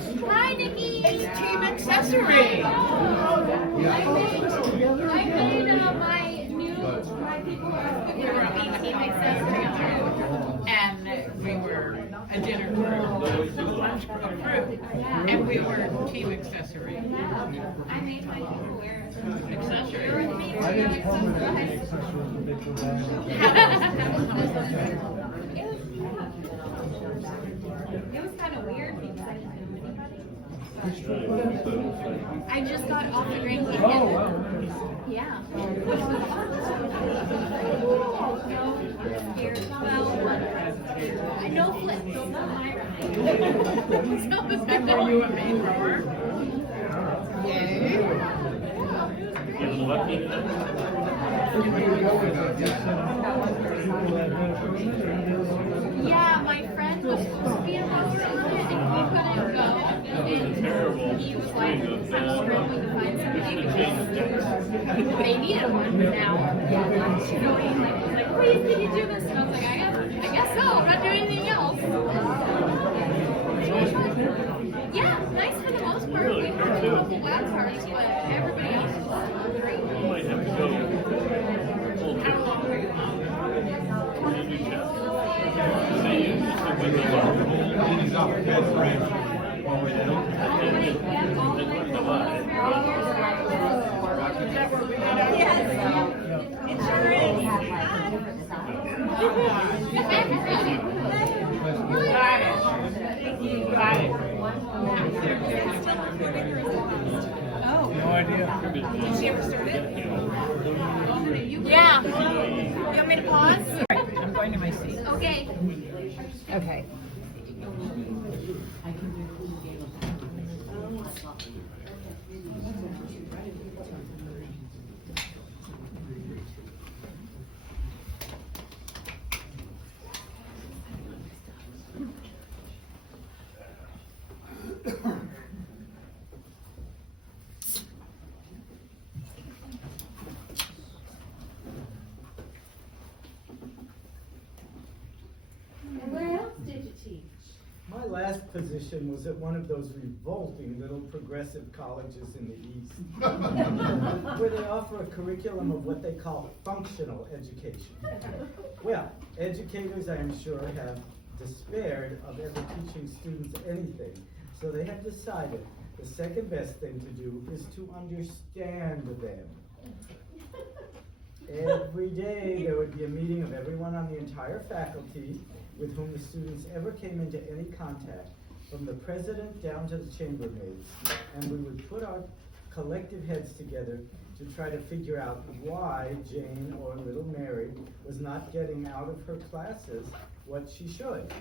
Hi, Nikki. It's Team Accessory. I made my people who are cooking with me Team Accessory. And we were a dinner group, a lunch group, and we were Team Accessory. I made my people wear Accessory. I didn't come with any accessories with big It was kind of weird because I didn't know anybody. I just got off the Grand Canyon. Oh, wow. Yeah. Well, no flips. Remember you and me, Roar? Yay. Getting lucky. Yeah, my friend was supposed to be a host on it, and we couldn't go. And he was like, I'm struggling to find somebody. They needed one now. So he was like, please, can you do this? And I was like, I guess so. I'm not doing anything else. Yeah, nice for the most part. We had a couple wild cards, but everybody else was great. You might have to go. How long were you on? Maybe just. See you. He's off the bed, right? While we're there. No idea. Did she ever start it? Yeah. You want me to pause? I'm going to my seat. Okay. Okay. And where else did you teach? My last position was at one of those revolting little progressive colleges in the East, where they offer a curriculum of what they call functional education. Well, educators, I am sure, have despaired of ever teaching students anything, so they have decided the second best thing to do is to understand them. Every day there would be a meeting of everyone on the entire faculty with whom the students ever came into any contact, from the president down to the chambermaids, and we would put our collective heads together to try to figure out why Jane or little Mary was not getting out of her classes what she should.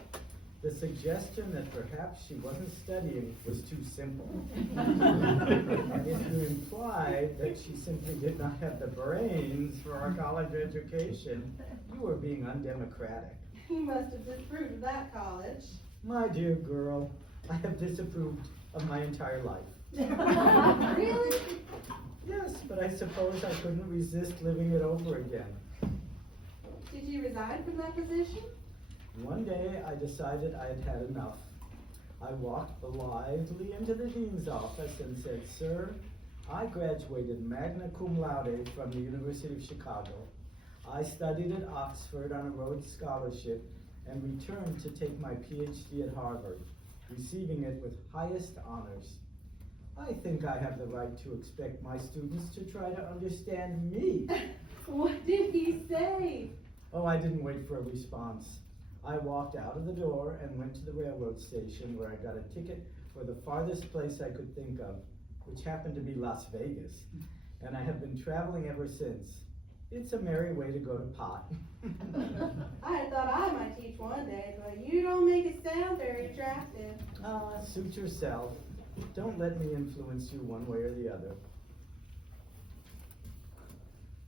The suggestion that perhaps she wasn't studying was too simple. And if you implied that she simply did not have the brains for our college education, you were being undemocratic. You must have disapproved of that college. My dear girl, I have disapproved of my entire life. Really? Yes, but I suppose I couldn't resist living it over again. Did you resign from that position? One day I decided I had had enough. I walked blithely into the dean's office and said, "Sir, I graduated magna cum laude from the University of Chicago. I studied at Oxford on a Rhodes Scholarship and returned to take my PhD at Harvard, receiving it with highest honors. I think I have the right to expect my students to try to understand me." What did he say? Oh, I didn't wait for a response. I walked out of the door and went to the railroad station, where I got a ticket for the farthest place I could think of, which happened to be Las Vegas. And I have been traveling ever since. It's a merry way to go to pot. I thought I might teach one day, but you don't make it sound very attractive. Suit yourself. Don't let me influence you one way or the other.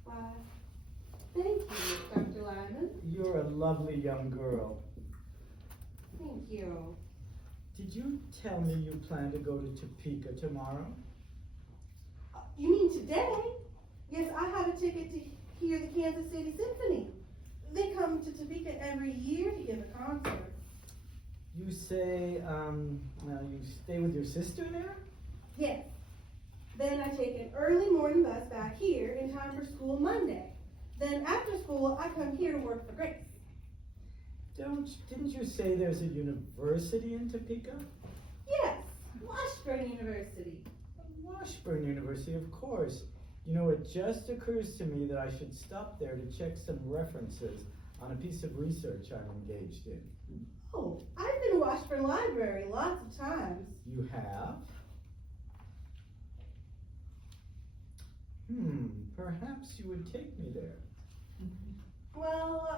Why, thank you, Dr. Lyman. You're a lovely young girl. Thank you. Did you tell me you plan to go to Topeka tomorrow? You mean today? Yes, I have a ticket to hear the Kansas City Symphony. They come to Topeka every year to give a concert. You say, you stay with your sister there? Yes. Then I take an early morning bus back here in time for school Monday. Then after school, I come here to work for Grace. Didn't you say there's a university in Topeka? Yes, Washburn University. Washburn University, of course. You know, it just occurs to me that I should stop there to check some references on a piece of research I'm engaged in. Oh, I've been to Washburn Library lots of times. You have? Perhaps you would take me there. Well,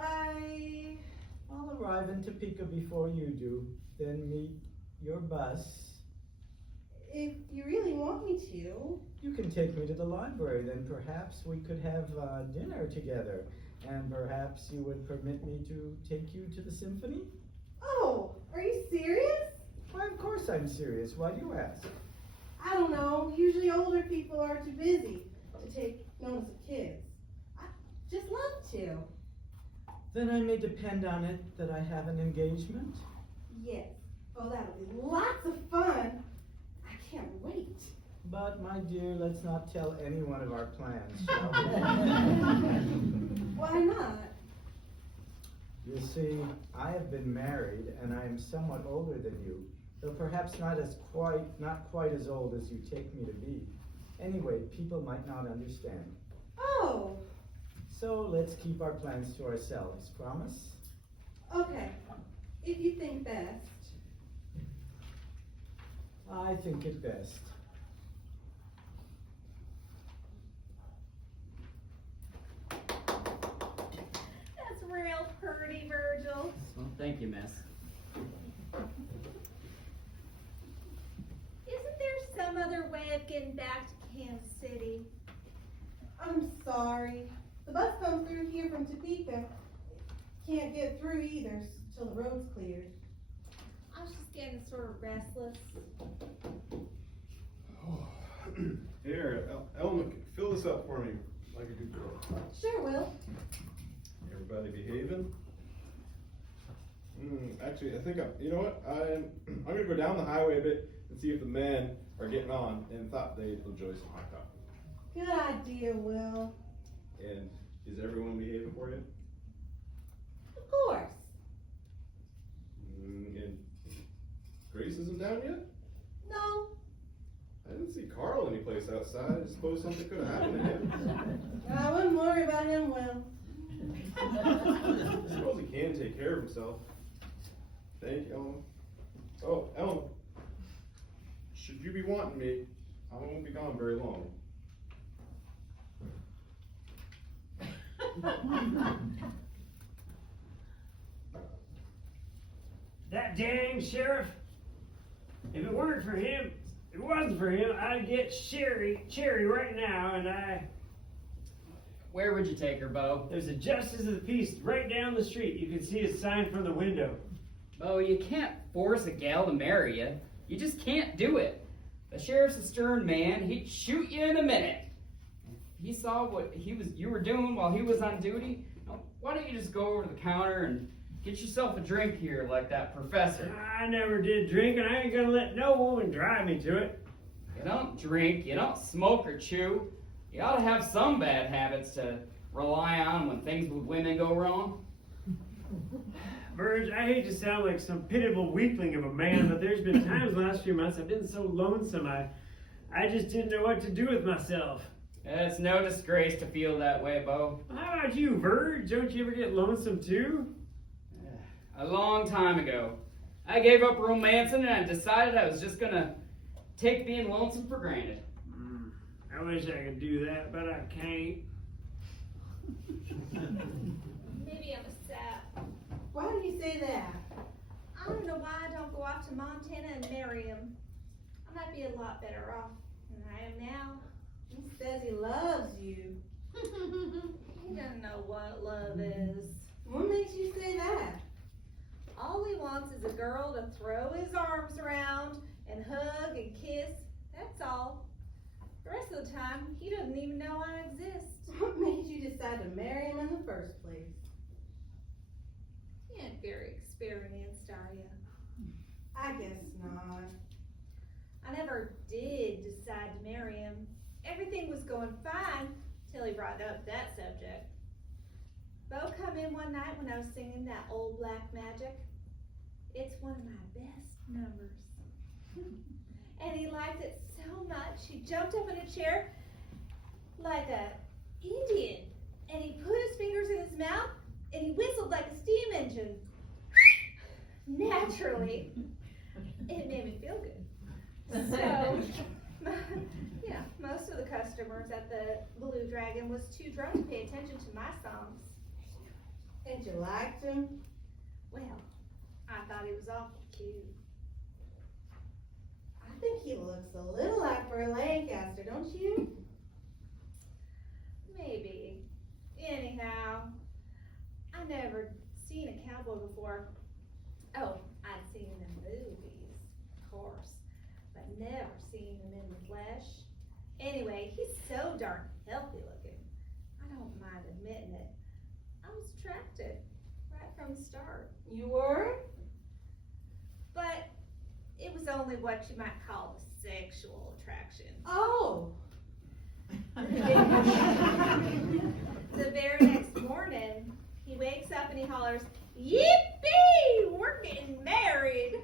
I'll arrive in Topeka before you do, then meet your bus. If you really want me to. You can take me to the library, then perhaps we could have dinner together. And perhaps you would permit me to take you to the symphony? Oh, are you serious? Why, of course I'm serious. Why do you ask? I don't know. Usually older people are too busy to take notice of kids. I'd just love to. Then I may depend on it that I have an engagement? Yes. Oh, that'll be lots of fun. I can't wait. But, my dear, let's not tell anyone of our plans, shall we? Why not? You see, I have been married, and I am somewhat older than you, though perhaps not quite as old as you take me to be. Anyway, people might not understand. Oh. So let's keep our plans to ourselves, promise? Okay. If you think best. I think it best. That's real pretty, Virgil. Well, thank you, miss. Isn't there some other way of getting back to Kansas City? I'm sorry. The bus comes through here from Topeka. Can't get through either till the road's cleared. I was just getting sort of restless. Here, Elma, fill this up for me like a good girl. Sure will. Everybody behaving? Actually, I think you know what? I'm gonna go down the highway a bit and see if the men are getting on and thought they'd enjoy some hot coffee. Good idea, Will. And is everyone behaving for you? Of course. And Grace isn't down yet? No. I didn't see Carl anyplace outside. I suppose something could have happened to him. I wouldn't worry about him, Will. I suppose he can take care of himself. Thank you, Elma. Oh, Elma. Should you be wanting me, I won't be gone very long. That dang sheriff. If it weren't for him, if it wasn't for him, I'd get Cherry right now, and Where would you take her, Bo? There's a justice of the peace right down the street. You can see his sign from the window. Bo, you can't force a gal to marry you. You just can't do it. The sheriff's a stern man. He'd shoot you in a minute. If he saw what you were doing while he was on duty, why don't you just go over to the counter and get yourself a drink here like that professor? I never did drink, and I ain't gonna let no woman drive me to it. You don't drink, you don't smoke or chew. You ought to have some bad habits to rely on when things with women go wrong. Verge, I hate to sound like some pitiable weakling of a man, but there's been times the last few months I've been so lonesome, I just didn't know what to do with myself. It's no disgrace to feel that way, Bo. How about you, Verge? Don't you ever get lonesome too? A long time ago. I gave up romancing and I decided I was just gonna take being lonesome for granted. I wish I could do that, but I can't. Maybe I'm a sap. Why do you say that? I don't know why I don't go off to Montana and marry him. I might be a lot better off than I am now. He says he loves you. He doesn't know what love is. What makes you say that? All he wants is a girl to throw his arms around and hug and kiss. That's all. The rest of the time, he doesn't even know I exist. What made you decide to marry him in the first place? You ain't very experienced, are you? I guess not. I never did decide to marry him. Everything was going fine till he brought up that subject. Bo come in one night when I was singing that old black magic. It's one of my best numbers. And he liked it so much, he jumped up in a chair like a Indian. And he put his fingers in his mouth and he whistled like a steam engine. Naturally, it made me feel good. So, yeah, most of the customers at the Blue Dragon was too drunk to pay attention to my songs. And you liked him? Well, I thought he was awful cute. I think he looks a little like for a Lancaster, don't you? Maybe. Anyhow, I never seen a cowboy before. Oh, I'd seen him in movies, of course, but never seen him in the flesh. Anyway, he's so darn healthy looking. I don't mind admitting it. I was attracted right from the start. You were? But it was only what you might call a sexual attraction. Oh. The very next morning, he wakes up and he hollers, "Yippee! We're getting married!"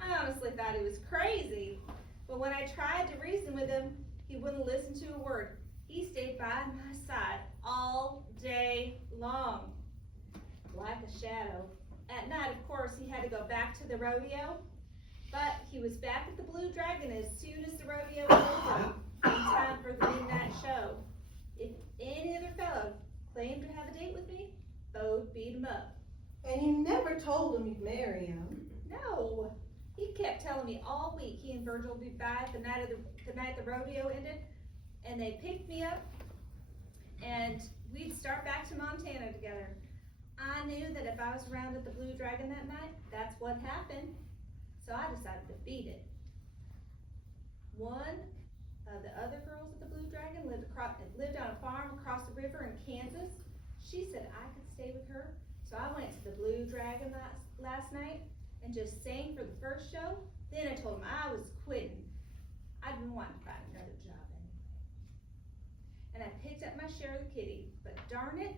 I honestly thought he was crazy, but when I tried to reason with him, he wouldn't listen to a word. He stayed by my side all day long, like a shadow. At night, of course, he had to go back to the rodeo, but he was back at the Blue Dragon as soon as the rodeo was over, in time for the midnight show. If any other fellow claimed to have a date with me, Bo'd beat him up. And you never told him you'd marry him? No, he kept telling me all week he and Virgil would be by the night the rodeo ended, and they picked me up, and we'd start back to Montana together. I knew that if I was around at the Blue Dragon that night, that's what happened, so I decided to beat it. One of the other girls at the Blue Dragon lived on a farm across the river in Kansas. She said I could stay with her, so I went to the Blue Dragon last night and just sang for the first show. Then I told him I was quitting. I'd been wanting to find another job anyway. And I picked up my share of the kitty, but darn it,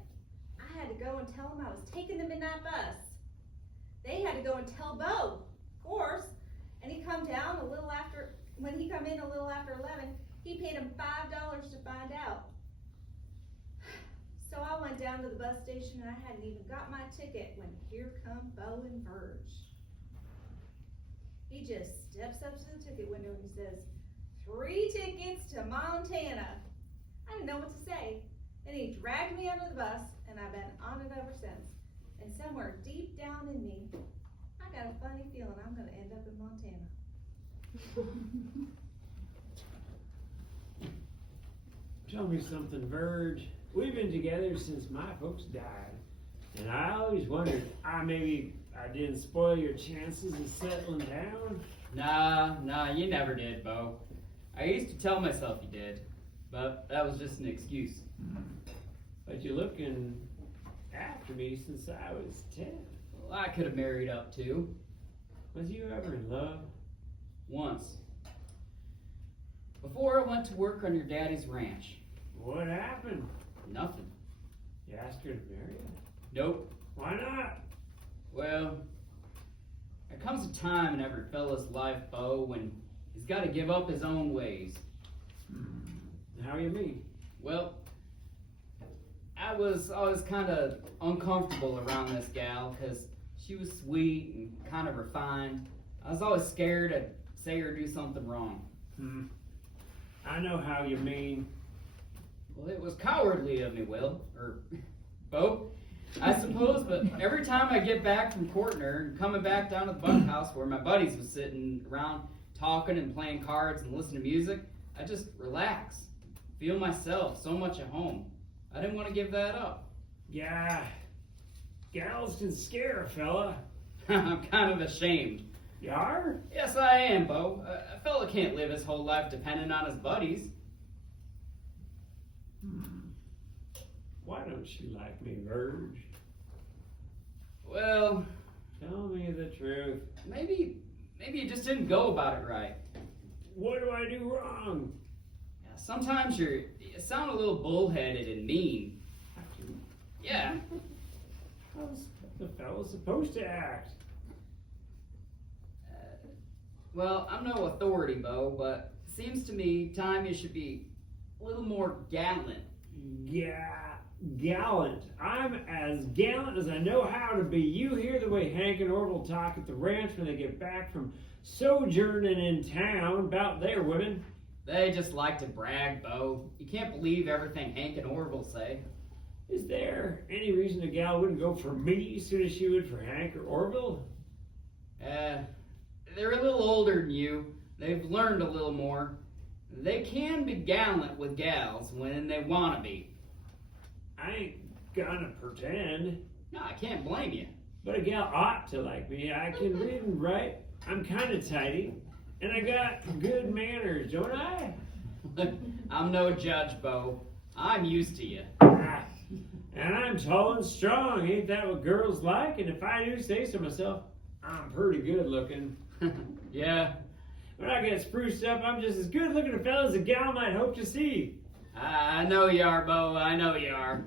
I had to go and tell him I was taking the midnight bus. They had to go and tell Bo, of course, and he come down when he come in a little after 11, he paid him $5 to find out. So I went down to the bus station and I hadn't even got my ticket when here come Bo and Verge. He just steps up to the ticket window and he says, 3 tickets to Montana. I didn't know what to say. Then he dragged me under the bus and I've been on it ever since. And somewhere deep down in me, I got a funny feeling I'm gonna end up in Montana. Tell me something, Verge. We've been together since my folks died. And I always wondered, maybe I didn't spoil your chances of settling down. Nah, you never did, Bo. I used to tell myself you did, but that was just an excuse. But you're looking after me since I was 10. Well, I could have married up too. Was you ever in love? Once. Before I went to work on your daddy's ranch. What happened? Nothing. You asked her to marry you? Nope. Why not? Well, there comes a time in every fella's life, Bo, when he's got to give up his own ways. How you mean? Well, I was always kind of uncomfortable around this gal because she was sweet and kind of refined. I was always scared I'd say or do something wrong. I know how you mean. Well, it was cowardly of me, Bo, I suppose, but every time I get back from courting her and coming back down to the bunkhouse where my buddies was sitting around talking and playing cards and listening to music, I just relax, feel myself so much at home. I didn't want to give that up. Yeah, gals can scare a fella. I'm kind of ashamed. You are? Yes, I am, Bo. A fella can't live his whole life dependent on his buddies. Why don't you like me, Verge? Well, tell me the truth. if maybe you just didn't go about it right. What do I do wrong? Yeah, sometimes you sound a little bullheaded and mean. Yeah. How's the fellow supposed to act? Well, I'm no authority, Bo, but it seems to me time you should be a little more gallant. Gallant. I'm as gallant as I know how to be. You hear the way Hank and Orville talk at the ranch when they get back from sojourning in town about their women. They just like to brag, Bo. You can't believe everything Hank and Orville say. Is there any reason a gal wouldn't go for me as soon as she would for Hank or Orville? They're a little older than you. They've learned a little more. They can be gallant with gals when they want to be. I ain't gonna pretend. No, I can't blame you. But a gal ought to like me. I can read and write. I'm kind of tidy. And I got good manners, don't I? I'm no judge, Bo. I'm used to you. And I'm tall and strong. Ain't that what girls like? And if I do say so myself, I'm pretty good looking. Yeah. When I get spruced up, I'm just as good looking a fella as a gal might hope to see. I know you are, Bo. I know you are.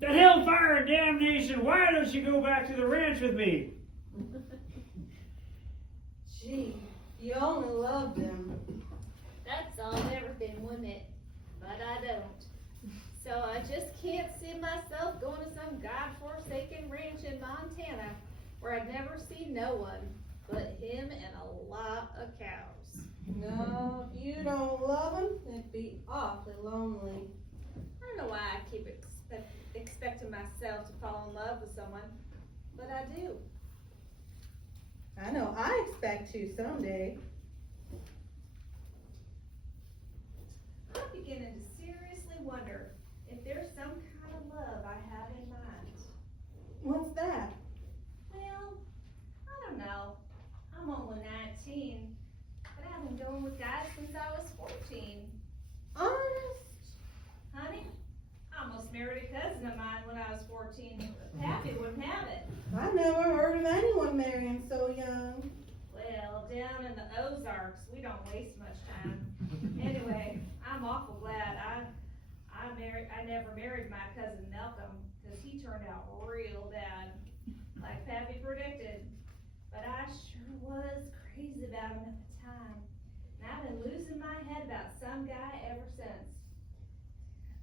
The hellfire and damnation! Why don't you go back to the ranch with me? Gee, you only loved him. That's all ever been, wouldn't it? But I don't. So I just can't see myself going to some God-forsaken ranch in Montana where I'd never see no one but him and a lot of cows. No, if you don't love him, it'd be awfully lonely. I don't know why I keep expecting myself to fall in love with someone, but I do. I know I expect to someday. I'm beginning to seriously wonder if there's some kind of love I have in mind. What's that? Well, I don't know. I'm only 19, but I've been going with guys since I was 14. Honest? Honey, I almost married a cousin of mine when I was 14, but Pappy wouldn't have it. I never heard of anyone marrying so young. Well, down in the Ozarks, we don't waste much time. Anyway, I'm awful glad I never married my cousin Malcolm, because he turned out real bad, like Pappy predicted. But I sure was crazy about him at the time, and I've been losing my head about some guy ever since.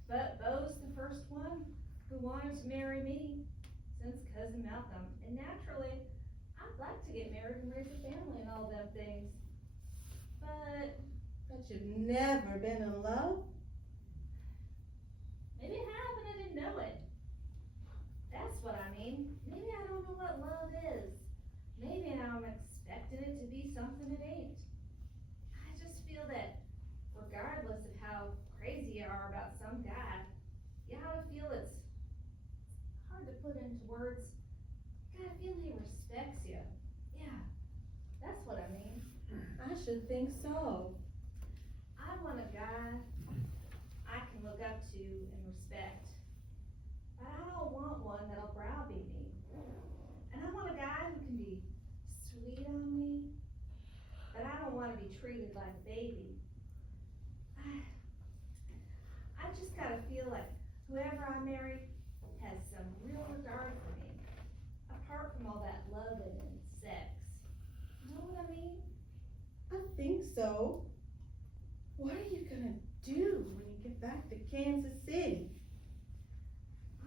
But Bo's the first one who wanted to marry me since cousin Malcolm, and naturally, I'd like to get married and raise a family and all them things. But you've never been in love? maybe I have and I didn't know it. That's what I mean. Maybe I don't know what love is. Maybe I'm expecting it to be something it ain't. I just feel that regardless of how crazy you are about some guy, you ought to feel it's hard to put into words. You gotta feel he respects you. Yeah, that's what I mean. I should think so. I want a guy I can look up to and respect. But I don't want one that'll browbeat me. And I want a guy who can be sweet on me, but I don't want to be treated like a baby. I just gotta feel like whoever I marry has some real regard for me, apart from all that loving and sex. You know what I mean? I think so. What are you gonna do when you get back to Kansas City?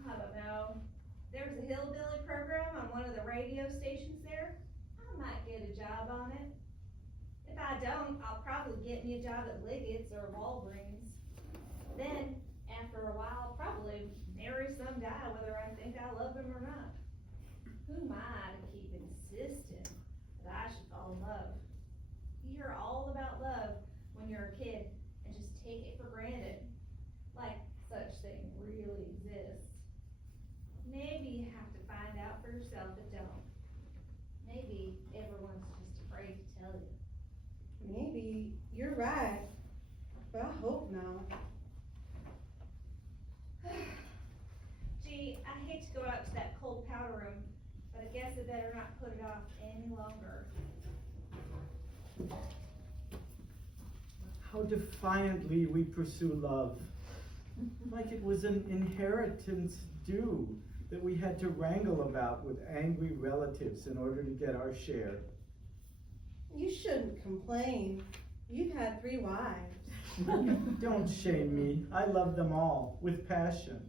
I don't know. There's a hillbilly program on one of the radio stations there. I might get a job on it. If I don't, I'll probably get me a job at Liggett's or Walgreens. Then, after a while, I'll probably marry some guy whether I think I love him or not. Who am I to keep insisting that I should fall in love? You hear all about love when you're a kid and just take it for granted, like such thing really exists. Maybe you have to find out for yourself it don't. Maybe everyone's just afraid to tell you. Maybe you're right, but I hope not. Gee, I hate to go out to that cold powder room, but I guess had better not put it off any longer. How defiantly we pursue love. Like it was an inheritance due that we had to wrangle about with angry relatives in order to get our share. You shouldn't complain. You've had 3 wives. Don't shame me. I love them all with passion.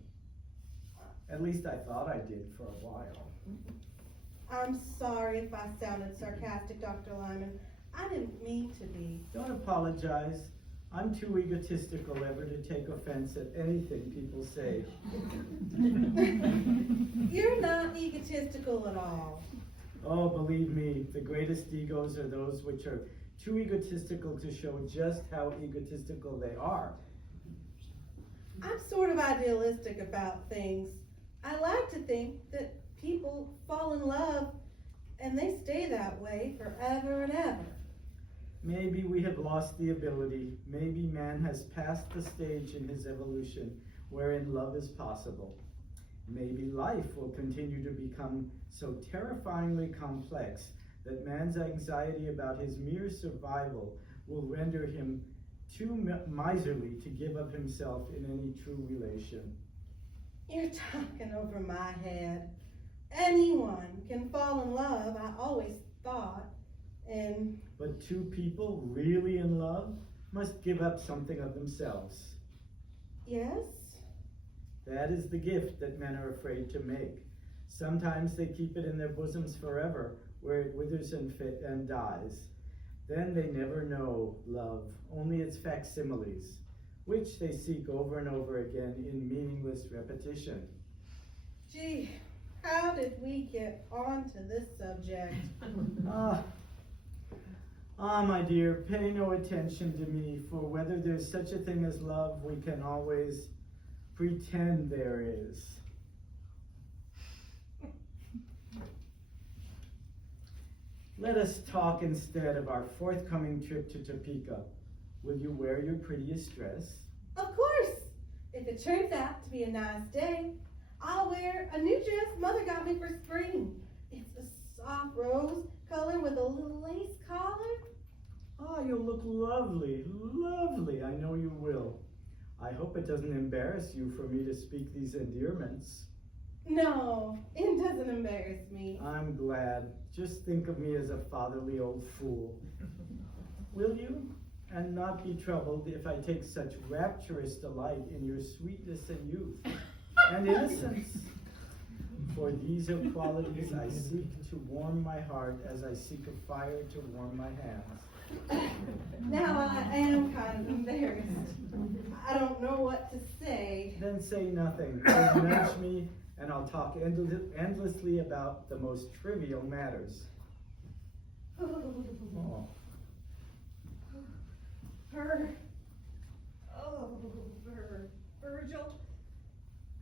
At least I thought I did for a while. I'm sorry if I sounded sarcastic, Dr. Lyman. I didn't mean to be. Don't apologize. I'm too egotistical ever to take offense at anything people say. You're not egotistical at all. Oh, believe me, the greatest egos are those which are too egotistical to show just how egotistical they are. I'm sort of idealistic about things. I like to think that people fall in love and they stay that way forever and ever. Maybe we have lost the ability. Maybe man has passed the stage in his evolution wherein love is possible. Maybe life will continue to become so terrifyingly complex that man's anxiety about his mere survival will render him too miserly to give up himself in any true relation. You're talking over my head. Anyone can fall in love, I always thought, and... But 2 people really in love must give up something of themselves. Yes? That is the gift that men are afraid to make. Sometimes they keep it in their bosoms forever, where it withers and dies. Then they never know love, only its facsimiles, which they seek over and over again in meaningless repetition. Gee, how did we get onto this subject? My dear, pay no attention to me, for whether there's such a thing as love, we can always pretend there is. Let us talk instead of our forthcoming trip to Topeka. Will you wear your prettiest dress? Of course! If it turns out to be a nice day, I'll wear a new dress Mother got me for spring. It's a soft rose color with a little lace collar. Oh, you'll look lovely, lovely. I know you will. I hope it doesn't embarrass you for me to speak these endearments. No, it doesn't embarrass me. I'm glad. Just think of me as a fatherly old fool. Will you? And not be troubled if I take such rapturous delight in your sweetness and youth and innocence. For these are qualities I seek to warm my heart as I seek a fire to warm my hands. Now I am kind of embarrassed. I don't know what to say. Then say nothing. Just nudge me and I'll talk endlessly about the most trivial matters. Oh. Virgil,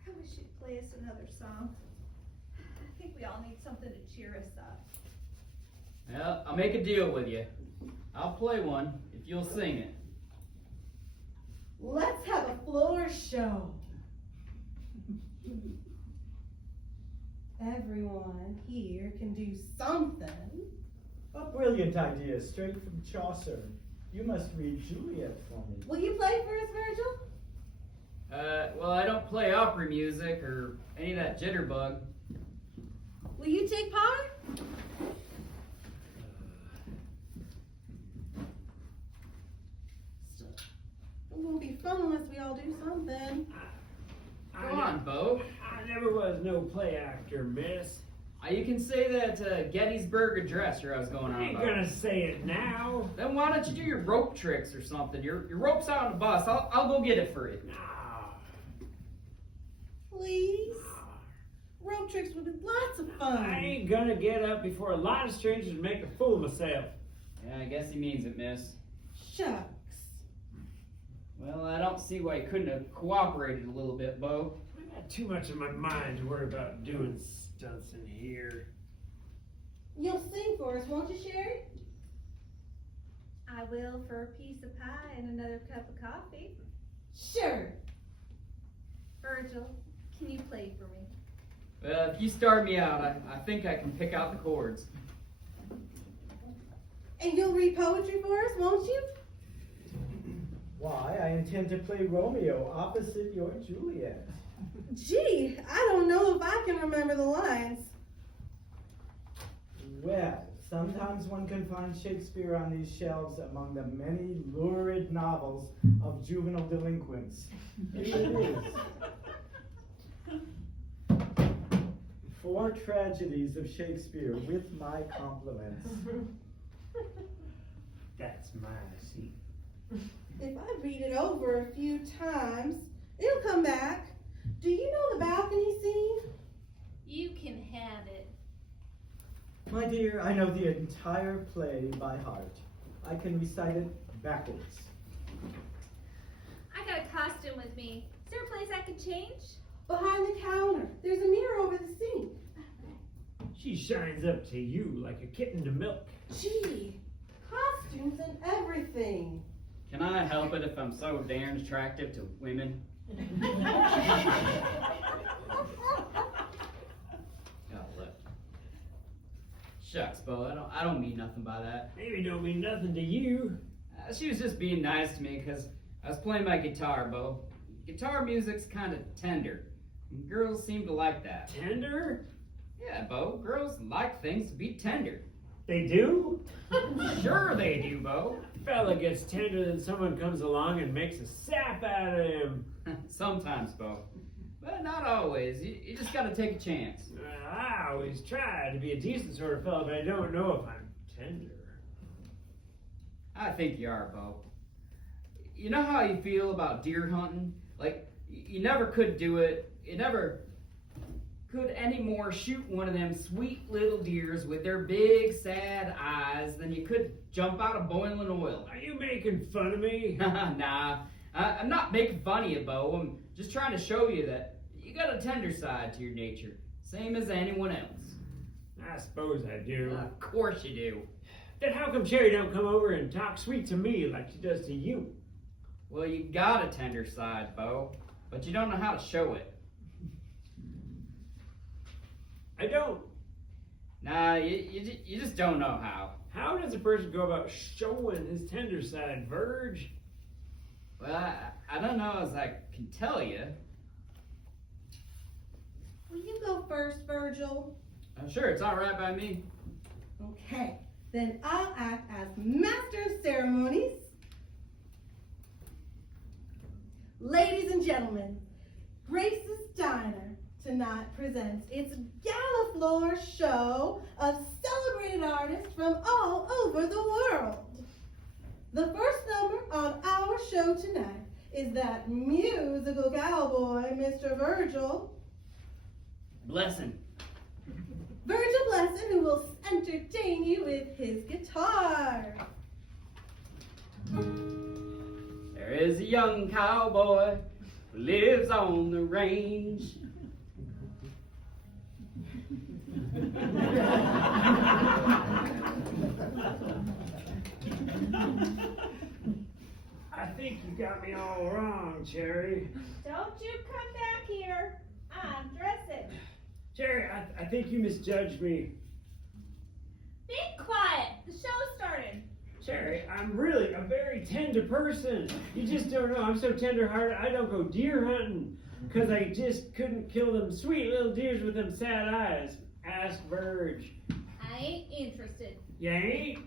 I wish you'd play us another song. I think we all need something to cheer us up. Well, I'll make a deal with you. I'll play one if you'll sing it. Let's have a floor show. Everyone here can do something. A brilliant idea, straight from Chaucer. You must read Juliet for me. Will you play for us, Virgil? Well, I don't play opera music or any of that jitterbug. Will you take part? It won't be fun unless we all do something. Go on, Bo. I never was no play actor, miss. You can say that Gettysburg Address I was going on I ain't about. gonna say it now. Then why don't you do your rope tricks or something? Your rope's out on the bus. I'll go get it for you. Please? Road tricks would be lots of fun. I ain't gonna get up before a lot of strangers and make a fool of myself. Yeah, I guess he means it, miss. Shucks. Well, I don't see why you couldn't have cooperated a little bit, Bo. I got too much on my mind to worry about doing stunts in here. You'll sing for us, won't you, Sherry? I will for a piece of pie and another cup of coffee. Sure. Virgil, can you play for me? Well, if you start me out, I think I can pick out the chords. And you'll read poetry for us, won't you? Why, I intend to play Romeo opposite your Juliet. Gee, I don't know if I can remember the lines. Well, sometimes one can find Shakespeare on these shelves among the many lurid novels of juvenile delinquents. Here it is. 4 tragedies of Shakespeare with my compliments. That's my seat. If I read it over a few times, it'll come back. Do you know the balcony scene? You can have it. My dear, I know the entire play by heart. I can recite it backwards. I got a costume with me. Is there a place I could change? Behind the counter. There's a mirror over the sink. She shines up to you like a kitten to milk. Gee, costumes and everything. Can I help it if I'm so darn attractive to women? Shucks, Bo, I don't mean nothing by that. Maybe don't mean nothing to you. She was just being nice to me because I was playing my guitar, Bo. Guitar music's kind of tender. And girls seem to like that. Tender? Yeah, Bo. Girls like things to be tender. They do? Sure they do, Bo. Fella gets tender, then someone comes along and makes a sap out of him. Sometimes, Bo. But not always. You just gotta take a chance. I always try to be a decent sort of fella, but I don't know if I'm tender. I think you are, Bo. You know how you feel about deer hunting? Like, you never could do it. You never could anymore shoot one of them sweet little deers with their big, sad eyes than you could jump out of boiling oil. Are you making fun of me? Nah, I'm not making fun of you, Bo. I'm just trying to show you that you got a tender side to your nature, same as anyone else. I suppose I do. Of course you do. Then how come Cherry don't come over and talk sweet to me like she does to you? Well, you got a tender side, Bo, but you don't know how to show it. I don't. Nah, you just don't know how. How does a person go about showing his tender side, Verge? Well, I don't know as I can tell you. Will you go first, Virgil? I'm sure it's all right by me. Okay, then I'll act as master of ceremonies. Ladies and gentlemen, Grace's Diner tonight presents its gala floor show of celebrated artists from all over the world. The first number on our show tonight is that musical cowboy, Mr. Virgil. Blessing. Virgil Blesson, who will entertain you with his guitar. There is a young cowboy who lives on the range. I think you got me all wrong, Cherry. Don't you come back here. I'm dressing. Cherry, I think you misjudged me. Be quiet. The show started. Cherry, I'm really a very tender person. You just don't know. I'm so tender-hearted, I don't go deer hunting. Because I just couldn't kill them sweet little deers with them sad eyes. Ask Verge. I ain't interested. You ain't?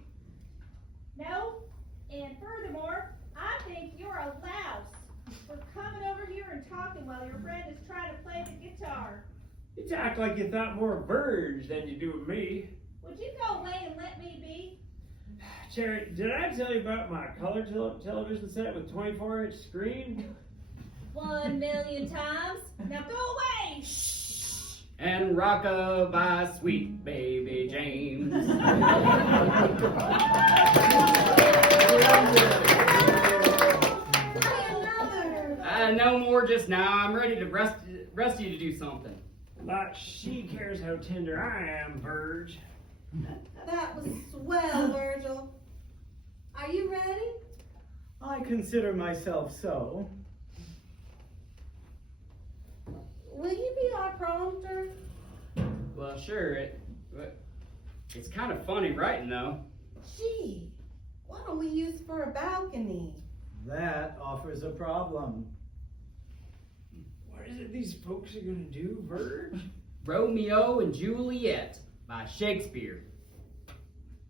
No. And furthermore, I think you're a louse for coming over here and talking while your friend is trying to play the guitar. You talk like you thought more of Verge than you do of me. Would you go away and let me be? Cherry, did I tell you about my color television set with 24-inch screen? 1,000,000 times. Now go away. And rock-a-bye, sweet baby James. No more just now. I'm ready to rest you to do something. But she cares how tender I am, Verge. That was swell, Virgil. Are you ready? I consider myself so. Will you be our prompter? Well, sure, it's kind of funny writing, though. Gee, why don't we use for a balcony? That offers a problem. What is it these folks are gonna do, Verge? Romeo and Juliet by Shakespeare.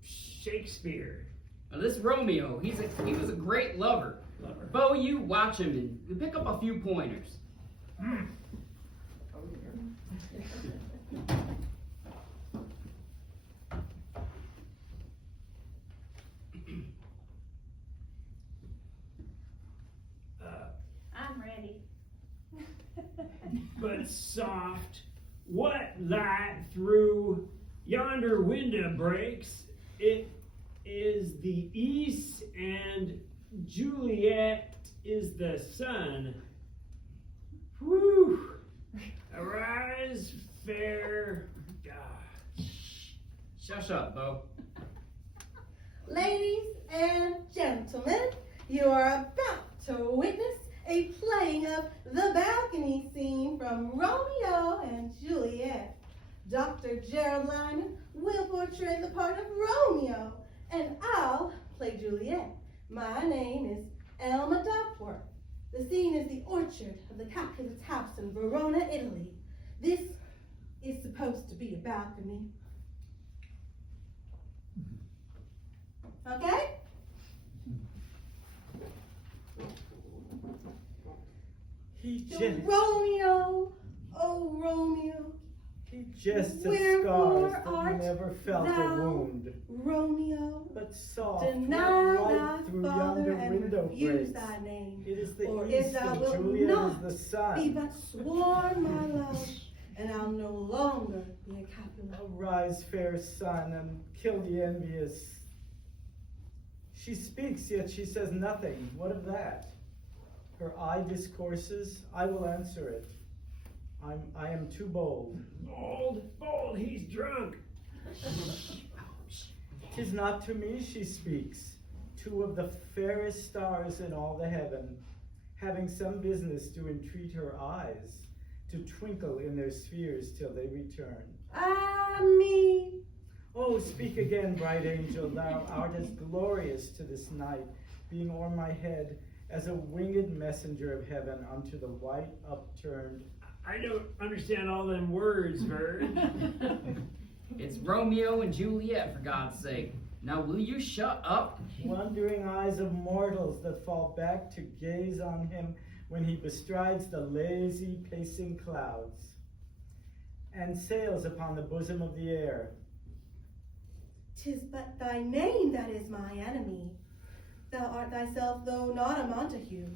Shakespeare. Now, this Romeo, he was a great lover. Bo, you watch him and you pick up a few pointers. I'm ready. But soft, what light through yonder window breaks? It is the east, and Juliet is the sun. Whew! Arise, fair. Shush up, Bo. Ladies and gentlemen, you are about to witness a playing of the balcony scene from Romeo and Juliet. Dr. Gerald Lyman will portray the part of Romeo, and I'll play Juliet. My name is Elma Duckworth. The scene is the orchard of the Capulet's house in Verona, Italy. This is supposed to be a balcony. Okay? He So just, Romeo, oh Romeo, he just wherefore scars that art never felt a thou, wound. Romeo, But soft, deny what thy light through father yonder and window refuse breaks. thy name. It is the Or east, if thou and wilt Juliet not is the sun. be but sworn my love, and I'll no longer be a Capulet. Arise, fair sun, and kill the envious. She speaks, yet she says nothing. What of that? Her eye discourses, I will answer it. I am too bold. Bold, he's drunk. 'Tis not to me she speaks, two of the fairest stars in all the heaven, having some business to entreat her eyes, to twinkle in their spheres till they return. Ah, me. Oh, speak again, bright angel, thou art as glorious to this night, being o'er my head as a winged messenger of heaven unto the white upturned. I don't understand all them words, Verge. It's Romeo and Juliet, for God's sake. Now, will you shut up? Wondering eyes of mortals that fall back to gaze on him when he bestrides the lazy pacing clouds and sails upon the bosom of the air. 'Tis but thy name that is my enemy. Thou art thyself, though not a Montague.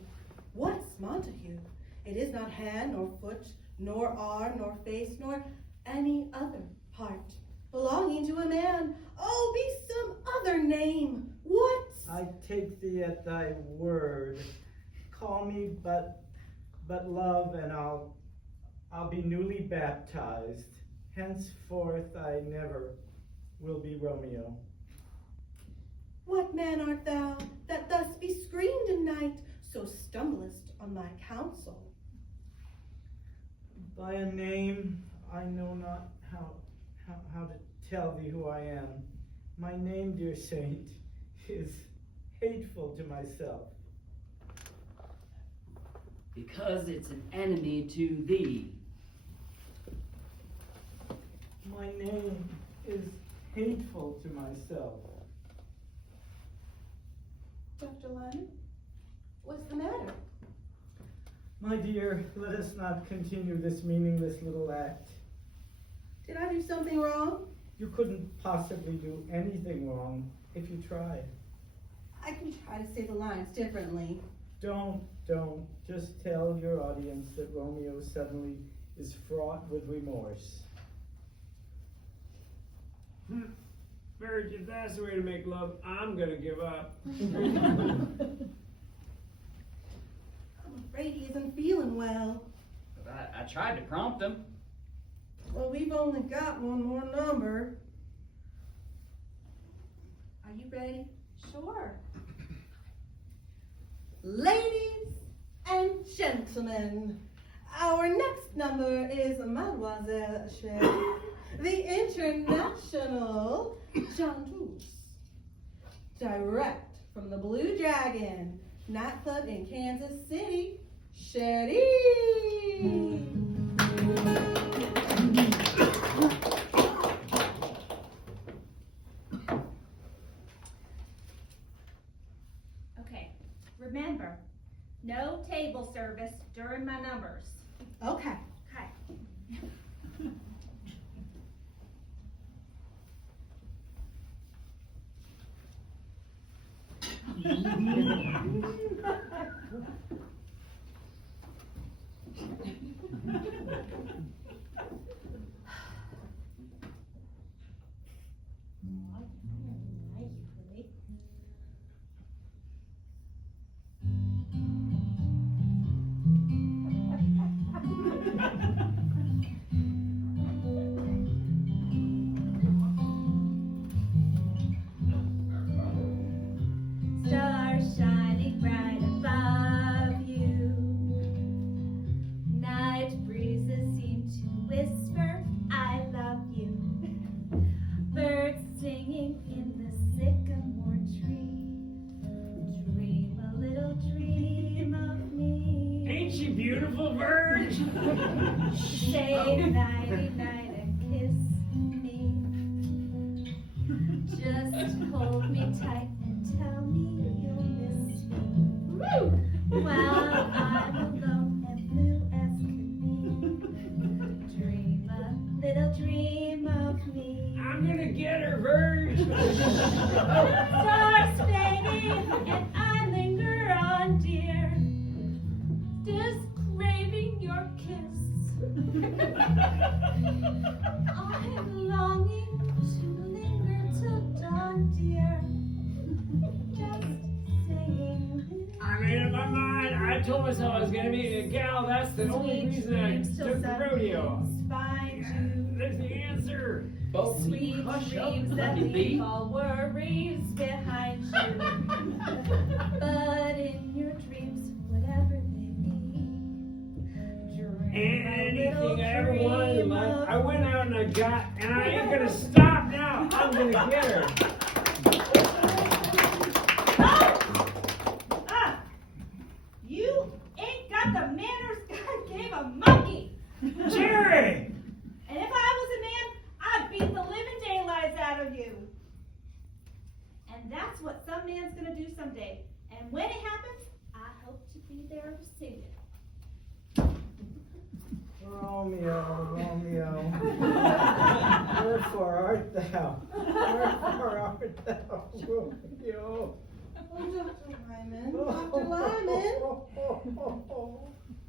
What's Montague? It is not hand, nor foot, nor arm, nor face, nor any other part belonging to a man. Oh, be some other name. What? I take thee at thy word. Call me but love, and I'll be newly baptized. Henceforth I never will be Romeo. What man art thou that thus be screened in night, so stumblest on thy counsel? By a name I know not how to tell thee who I am. My name, dear saint, is hateful to myself. Because it's an enemy to thee. My name is hateful to myself. Dr. Lyman, what's the matter? My dear, let us not continue this meaningless little act. Did I do something wrong? You couldn't possibly do anything wrong if you tried. I can try to say the lines differently. Don't. Just tell your audience that Romeo suddenly is fraught with remorse. Verge, if that's the way to make love, I'm gonna give up. I'm afraid he isn't feeling well. But I tried to prompt him. Well, we've only got one more number. Are you ready? Sure. Ladies and gentlemen, Our next number is Mademoiselle Sherry, the international chanteuse. Direct from the Blue Dragon nightclub in Kansas City, Sherry. Okay, remember, no table service during my numbers. Okay. Okay. Stars shining bright above you. Night breezes seem to whisper, I love you. Birds singing in the sycamore tree. Dream a little dream of me. Ain't she beautiful, bird? Say nighty night and kiss me. Just hold me tight and tell me you'll miss me. While I'm alone and blue as can be. Dream a little dream of me. I'm gonna get her, bird. Stars fading and I linger on, dear. Just craving your kiss. I'm longing to linger till dawn, dear. Just saying this. I made up my mind. I told myself I was gonna be a gal. That's the only reason I took the rodeo. There's the answer. Sweet dreams that leave all worries behind you. But in your dreams, whatever they be, dream a little Anything I ever wanted in life, dream I went out and I got, and I ain't gonna stop now. I'm gonna get her. You ain't got the manners God gave a monkey. Jerry! And if I was a man, I'd beat the living daylights out of you. And that's what some man's gonna do someday. And when it happens, I hope to be there to see it. Romeo, Romeo, wherefore art thou? Wherefore art thou, Romeo? Oh, Dr. Lyman, Dr. Lyman.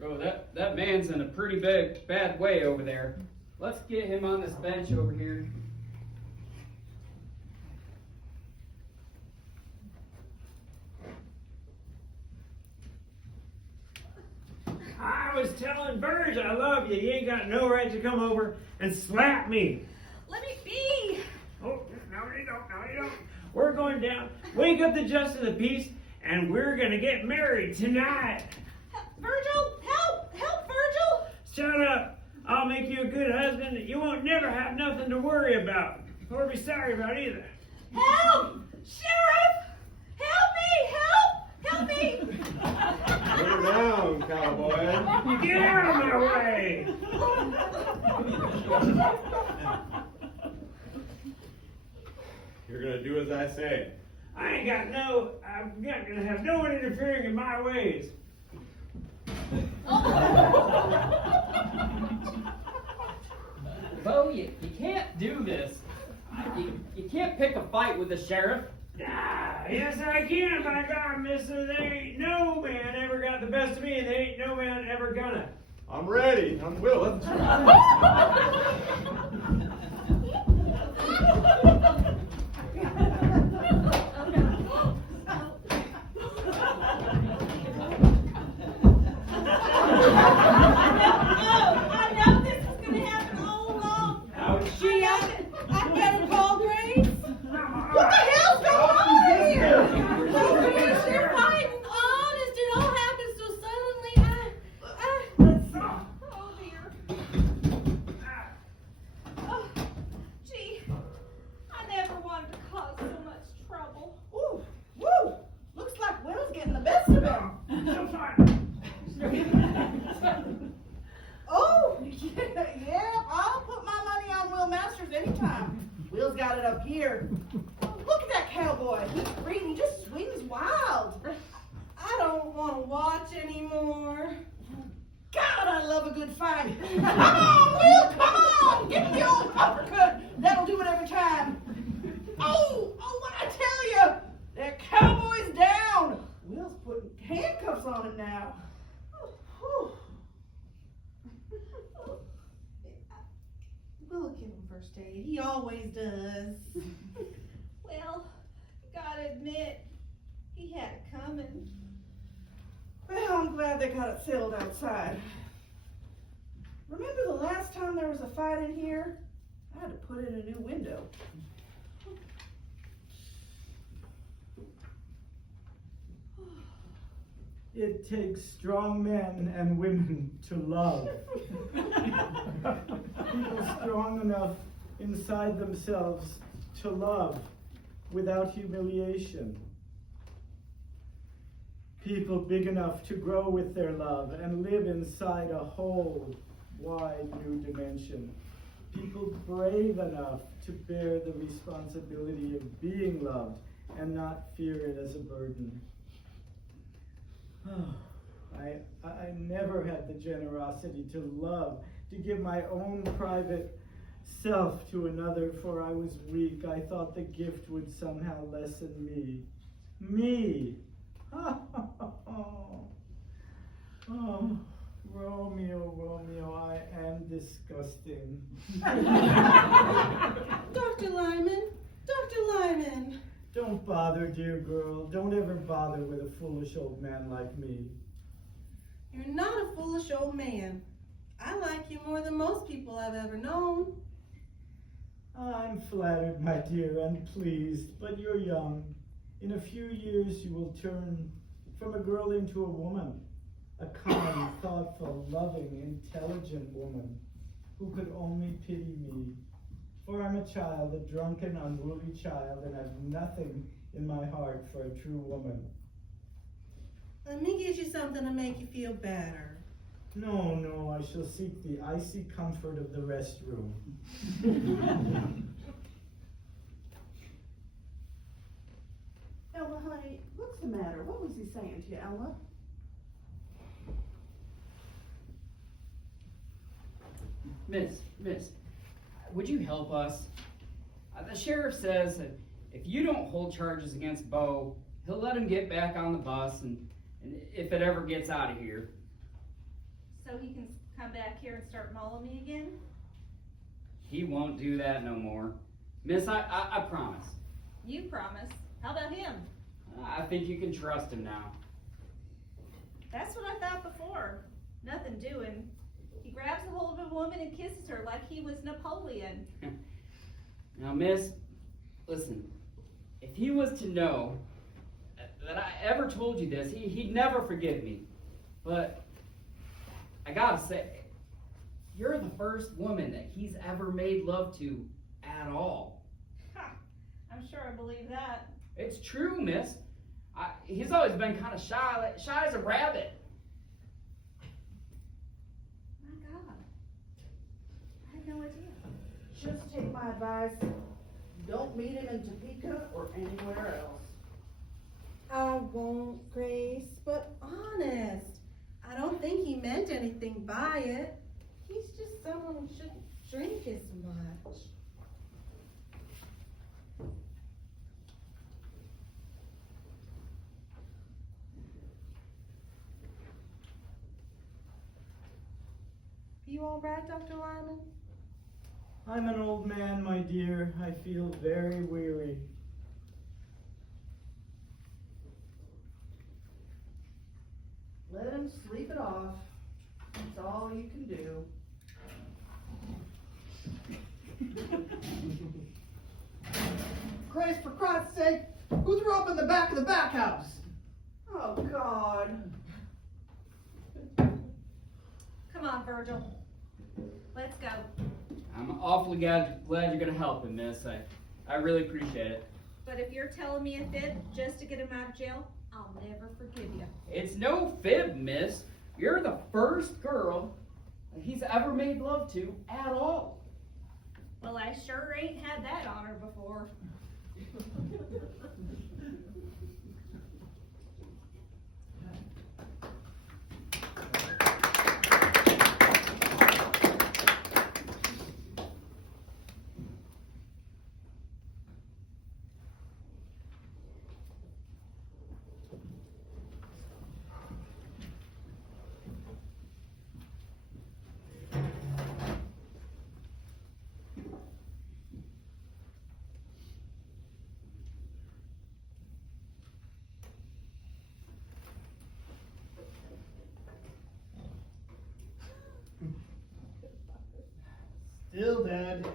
Oh, that man's in a pretty bad way over there. Let's get him on this bench over here. I was telling birds I love you. You ain't got no right to come over and slap me. Let me be. Oh, no you don't, no you don't. We're going down, wake up the justice of the peace, and we're gonna get married tonight. Virgil, help! Help, Virgil! Shut up. I'll make you a good husband that you won't never have nothing to worry about, or be sorry about either. Help! Sheriff! Help me! Help! Help me! Put her down, cowboy. Get out of my way! You're gonna do as I say. I'm not gonna have no one interfering in my ways. Bo, you can't do this. You can't pick a fight with the sheriff. Yes, I can, by God, mister. There ain't no man ever got the best of me, and there ain't no man ever gonna. I'm ready. I'm willing. I know this is gonna happen all along. Gee, I better call Grace. What the hell's going on here? Oh, Grace, you're fighting. Honest, it all happened so suddenly. Oh, look at that cowboy. He's green. He just swings wild. I don't want to watch anymore. God, I love a good fight. Come on, Will, come on. Give me the old uppercut. That'll do it every time. Oh, what I tell you. That cowboy's down. Will's putting handcuffs on him now. Whew. We'll give him first aid. He always does. Well, gotta admit, he had it coming. Well, I'm glad they got it settled outside. Remember the last time there was a fight in here? I had to put in a new window. It takes strong men and women to love. People strong enough inside themselves to love without humiliation. People big enough to grow with their love and live inside a whole, wide new dimension. People brave enough to bear the responsibility of being loved and not fear it as a burden. I never had the generosity to love, to give my own private self to another, for I was weak. I thought the gift would somehow lessen me. Me! Oh, Romeo, I am disgusting. Dr. Lyman, Dr. Lyman. Don't bother, dear girl. Don't ever bother with a foolish old man like me. You're not a foolish old man. I like you more than most people I've ever known. I'm flattered, my dear, and pleased, but you're young. In a few years you will turn from a girl into a woman, a kind, thoughtful, loving, intelligent woman who could only pity me. For I'm a child, a drunken, unruly child, and have nothing in my heart for a true woman. Let me get you something to make you feel better. No, I shall seek the icy comfort of the restroom. Ella, honey, what's the matter? What was he saying to you, Ella? Miss, would you help us? The sheriff says that if you don't hold charges against Bo, he'll let him get back on the bus and if it ever gets out of here. So he can come back here and start mauling me again? He won't do that no more. Miss, I promise. You promise. How about him? I think you can trust him now. That's what I thought before. Nothing doing. He grabs a hold of a woman and kisses her like he was Napoleon. Now, miss, listen, if he was to know that I ever told you this, he'd never forgive me. But I gotta say, you're the first woman that he's ever made love to at all. I'm sure I believe that. It's true, miss. He's always been kind of shy as a rabbit. My God. I had no idea. Just take my advice. Don't meet him in Topeka or anywhere else. I won't, Grace, but honest, I don't think he meant anything by it. He's just someone who shouldn't drink as much. You all right, Dr. Lyman? I'm an old man, my dear. I feel very weary. Let him sleep it off. That's all you can do. Grace, for Christ's sake, who threw up in the back of the back house? Oh, God. Come on, Virgil. Let's go. I'm awfully glad you're gonna help him, miss. I really appreciate it. But if you're telling me a fib just to get him out of jail, I'll never forgive you. It's no fib, miss. You're the first girl that he's ever made love to at all. Well, I sure ain't had that honor before. Still dead.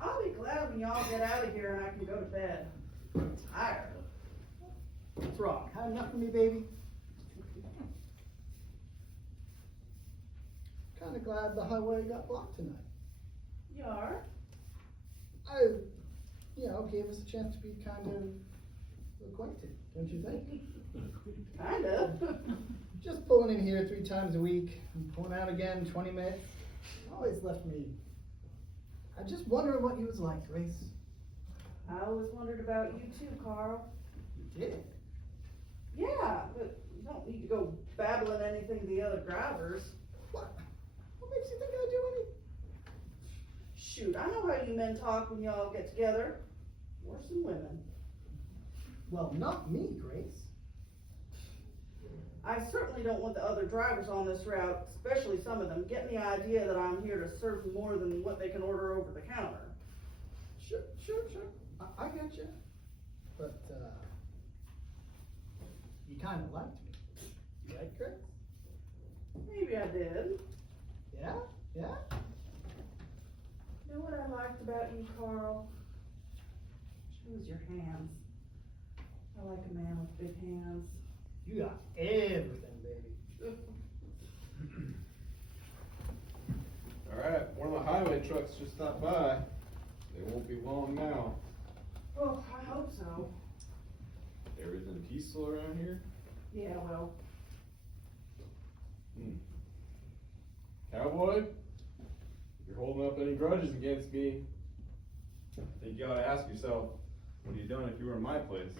I'll be glad when y'all get out of here and I can go to bed. I'm tired. What's wrong? Had enough of me, baby? Kinda glad the highway got blocked tonight. You are? Gave us a chance to be kind of acquainted, don't you think? Kind of. Just pulling in here 3 times a week, and pulling out again 20 minutes, always left me. I just wonder what he was like, Grace. I always wondered about you too, Carl. You did? Yeah, but you don't need to go babbling anything to the other drivers. What? What makes you think I do anything? Shoot, I know how you men talk when y'all get together. Worse than women. Well, not me, Grace. I certainly don't want the other drivers on this route, especially some of them, getting the idea that I'm here to serve more than what they can order over the counter. Sure. I get you. But, you kind of liked me. Right, Grace? Maybe I did. Yeah? You know what I liked about you, Carl? It was your hands. I like a man with big hands. You got everything, baby. Alright, one of the highway trucks just stopped by. They won't be long now. Oh, I hope so. Everything peaceful around here? Yeah, well. Cowboy? If you're holding up any grudges against me, I think you ought to ask yourself, what have you done if you were in my place?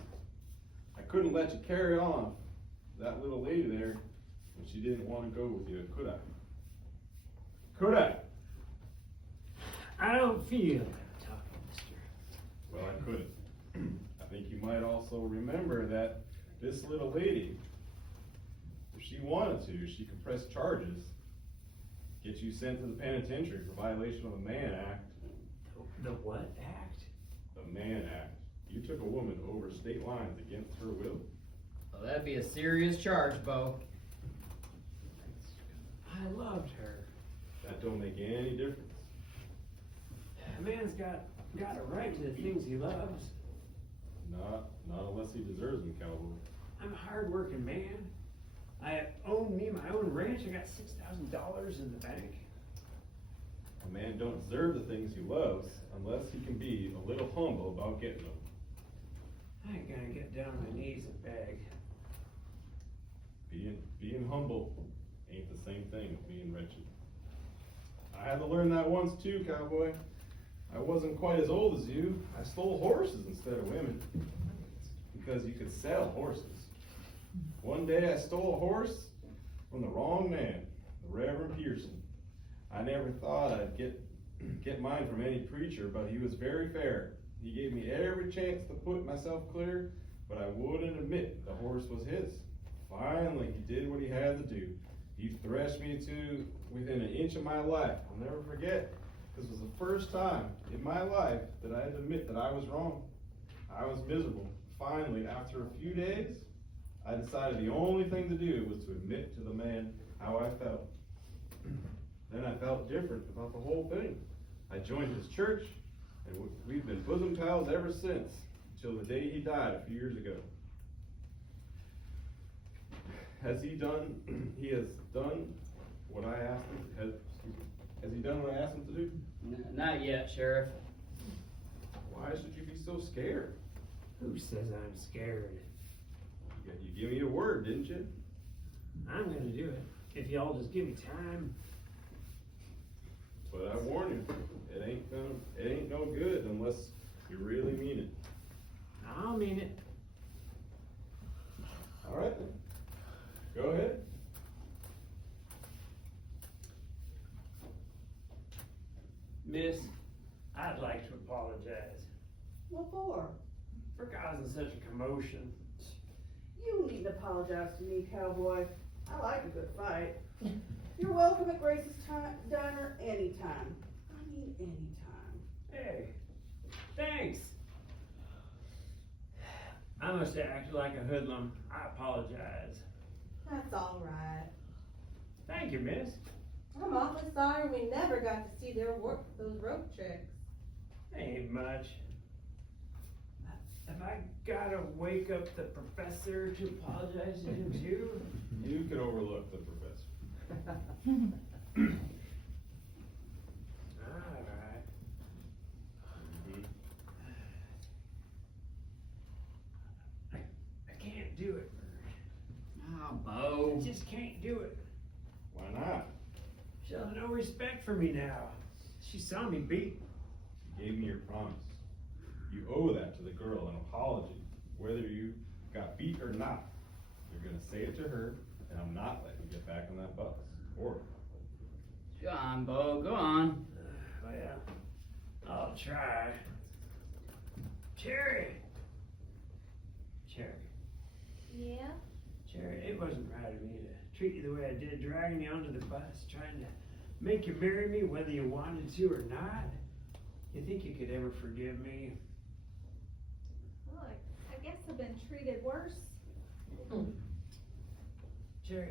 I couldn't let you carry on that little lady there when she didn't want to go with you, could I? Could I? I don't feel like talking, mister. Well, I couldn't. I think you might also remember that this little lady, if she wanted to, she could press charges, get you sent to the penitentiary for violation of the Mann Act. The what act? The Mann Act. You took a woman over state lines against her will. Well, that'd be a serious charge, Bo. I loved her. That don't make any difference. A man's got a right to the things he loves. Not unless he deserves them, cowboy. I'm a hard-working man. I own me my own ranch. I got $6,000 in the bank. A man don't deserve the things he loves unless he can be a little humble about getting them. I ain't gonna get down on my knees and beg. Being humble ain't the same thing as being wretched. I had to learn that once too, cowboy. I wasn't quite as old as you. I stole horses instead of women. Because you could sell horses. One day I stole a horse from the wrong man, the Reverend Pearson. I never thought I'd get mine from any preacher, but he was very fair. He gave me every chance to put myself clear, but I wouldn't admit the horse was his. Finally, he did what he had to do. He threshed me to within an inch of my life. I'll never forget. This was the first time in my life that I had to admit that I was wrong. I was miserable. Finally, after a few days, I decided the only thing to do was to admit to the man how I felt. Then I felt different about the whole thing. I joined his church, and we've been bosom pals ever since, until the day he died a few years ago. He has done what I asked him. Has he done what I asked him to do? Not yet, Sheriff. Why should you be so scared? Who says I'm scared? You gave me a word, didn't you? I'm gonna do it. If y'all just give me time. But I warn you, it ain't no good unless you really mean it. I'll mean it. All right then. Go ahead. Miss, I'd like to apologize What for? for causing such a commotion. You needn't apologize to me, cowboy. I like a good fight. You're welcome at Grace's Diner anytime. I mean anytime. Hey, thanks. I must have acted like a hoodlum. I apologize. That's all right. Thank you, miss. I'm awfully sorry we never got to see those rope tricks. Ain't much. Have I gotta wake up the professor to apologize to him too? You could overlook the professor. Alright. I can't do it, Bird. Oh, Bo. I just can't do it. Why not? She has no respect for me now. She saw me beat. You gave me your promise. You owe that to the girl, an apology. Whether you got beat or not, you're gonna say it to her, and I'm not letting you get back on that bus. Or Go on, Bo, go on. Well, I'll try. Cherry! Cherry. Yeah? Cherry, it wasn't right of me to treat you the way I did, dragging you onto the bus, trying to make you marry me whether you wanted to or not. You think you could ever forgive me? Look, I guess I've been treated worse. Cherry,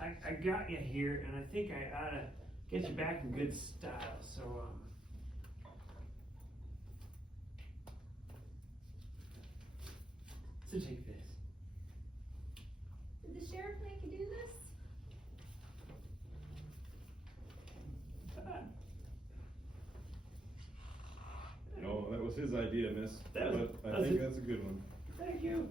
I got you here, and I think I ought to get you back in good style, so, so take this. Did the sheriff make you do this? no, that was his idea, miss. That was- But that I was think it. that's a good one. Thank you.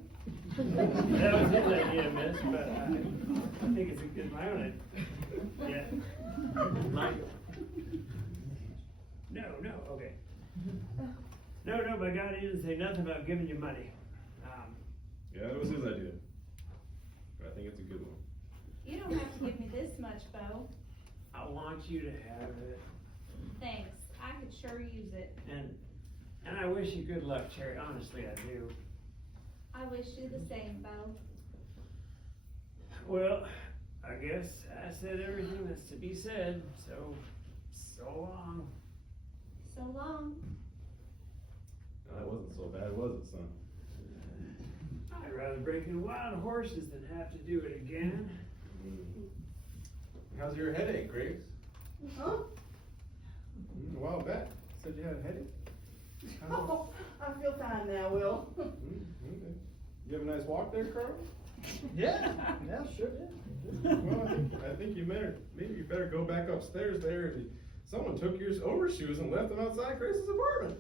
That was his idea, miss, but I think it's a good, my own idea. Yeah. Mine. No, okay. No, by God, he didn't say nothing about giving you money. Yeah, that was his idea. But I think it's a good one. You don't have to give me this much, Bo. I want you to have it, Thanks. I could sure use it. and I wish you good luck, Cherry, honestly, I do. I wish you the same, Bo. Well, I guess I said everything that's to be said, so long. So long. No, that wasn't so bad, was it, son? I'd rather break in wild horses than have to do it again. How's your headache, Grace? Huh? A while back, said you had a headache. Oh, I feel fine now, Will. Okay. You have a nice walk there, Carl? Yeah, sure did. Well, I think maybe you better go back upstairs there. Someone took your overshoes and left them outside Grace's apartment.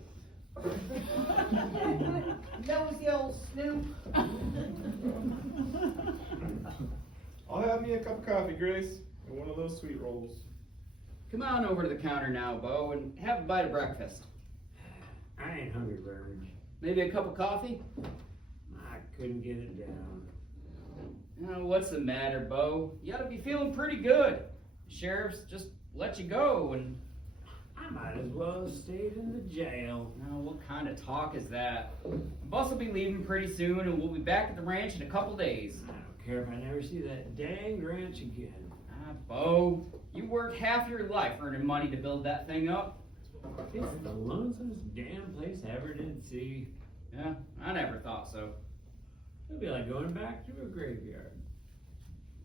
Nosy old Snoop. I'll have me a cup of coffee, Grace, and one of those sweet rolls. Come on over to the counter now, Bo, and have a bite of breakfast. I ain't hungry, Bird. Maybe a cup of coffee? I couldn't get it down. What's the matter, Bo? You ought to be feeling pretty good. The sheriff's just let you go, and I might as well have stayed in the jail. now what kind of talk is that? The bus will be leaving pretty soon, and we'll be back at the ranch in a couple days. I don't care if I never see that dang ranch again. Bo, you worked half your life earning money to build that thing up. It's the lonesomest damn place I ever did see. Yeah, I never thought so. It'd be like going back to a graveyard.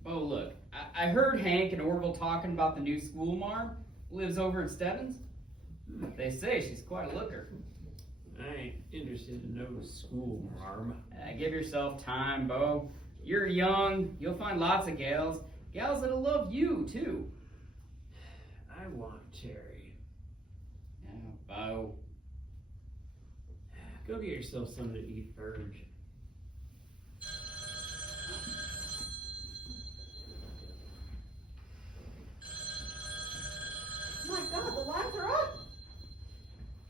Oh, look, I heard Hank and Orville talking about the new school marm who lives over in Stebbins. They say she's quite a looker. I ain't interested in no school marm. Give yourself time, Bo. You're young, you'll find lots of gals that'll love you, too. I want Cherry. Yeah, Bo. Go get yourself something to eat, Bird. My God, the lights are up.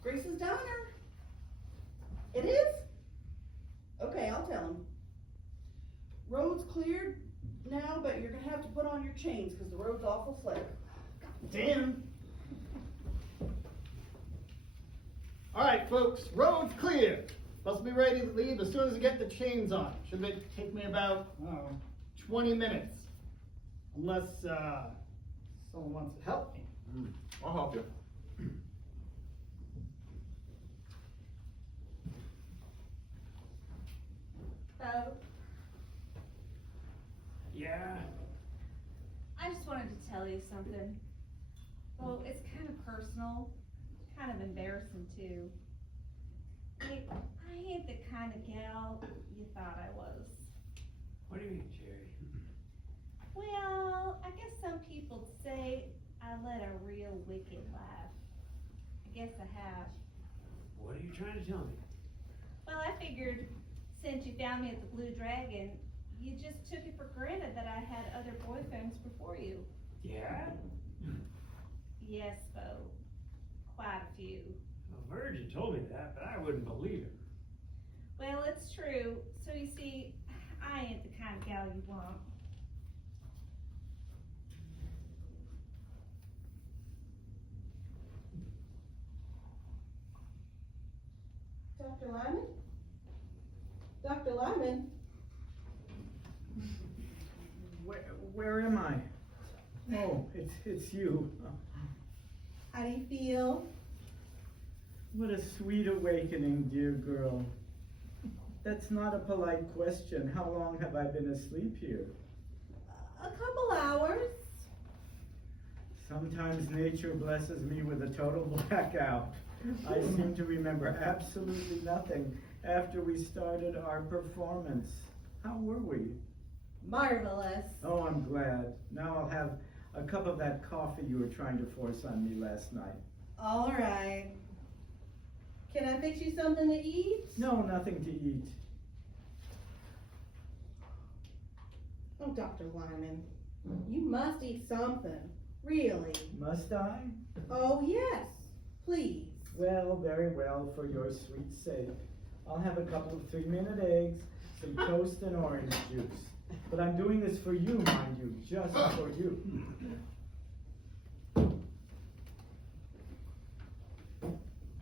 Grace's Diner. It is? Okay, I'll tell him. Road's cleared now, but you're gonna have to put on your chains because the road's awful slick. Damn. All right, folks, road's clear. Must be ready to leave as soon as I get the chains on. Should take me about 20 minutes, unless someone wants to help me. I'll help you. Bo, Yeah? I just wanted to tell tell you something. Well, it's kind of personal, kind of embarrassing too. I ain't the kind of gal you thought I was. What do you mean, Jerry? Well, I guess some people'd say I led a real wicked life. I guess I have. What are you trying to tell me? Well, I figured since you found me at the Blue Dragon, you just took it for granted that I had other boyfriends before you. Yeah? Yes, Bo. Quite a few. A virgin told me that, but I wouldn't believe it. Well, it's true. So you see, I ain't the kind of gal you want. Dr. Lyman? Dr. Lyman? Where am I? Oh, it's you. How do you feel? What a sweet awakening, dear girl. That's not a polite question. How long have I been asleep here? A couple hours. Sometimes nature blesses me with a total blackout. I seem to remember absolutely nothing after we started our performance. How were we? Marvelous. Oh, I'm glad. Now I'll have a cup of that coffee you were trying to force on me last night. All right. Can I fix you something to eat? No, nothing to eat. Oh, Dr. Lyman, you must eat something. Really. Must I? Oh, yes. Please. Well, very well, for your sweet sake. I'll have a couple of 3-minute eggs, some toast and orange juice. But I'm doing this for you, mind you, just for you.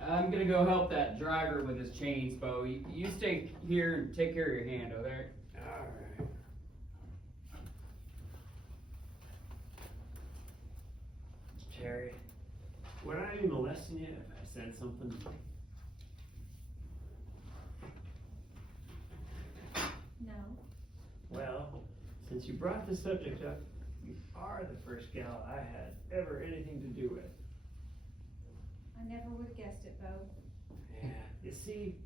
I'm gonna go help that driver with his chains, Bo. You stay here and take care of your hand, okay? Alright. Jerry, would I be molesting you if I said something? No. Well, since you brought the subject up, you are the first gal I had ever anything to do with. I never would have guessed it, Bo. Yeah, you see,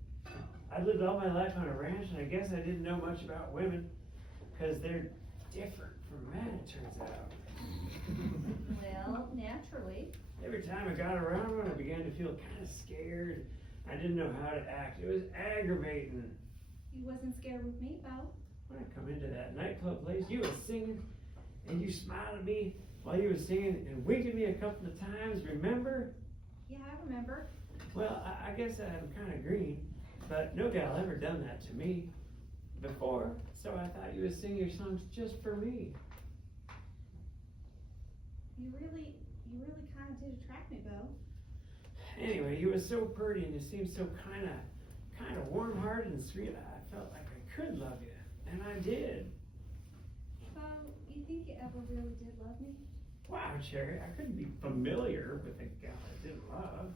I lived all my life on a ranch, and I guess I didn't know much about women, because they're different from men, it turns out. Well, naturally. Every time I got around one, I began to feel kind of scared. I didn't know how to act. It was aggravating. You wasn't scared with me, Bo. When I come into that nightclub place, you was singing, and you smiled at me while you was singing, and winked at me a couple of times, remember? Yeah, I remember. Well, I guess I'm kind of green, but no gal ever done that to me before, so I thought you was singing your songs just for me. You really kind of did attract me, Bo. Anyway, you was so pretty, and you seemed so kind of warm-hearted and sweet. I felt like I could love you, and I did. Bo, you think you ever really did love me? Wow, Cherry, I couldn't be familiar with a gal I didn't love.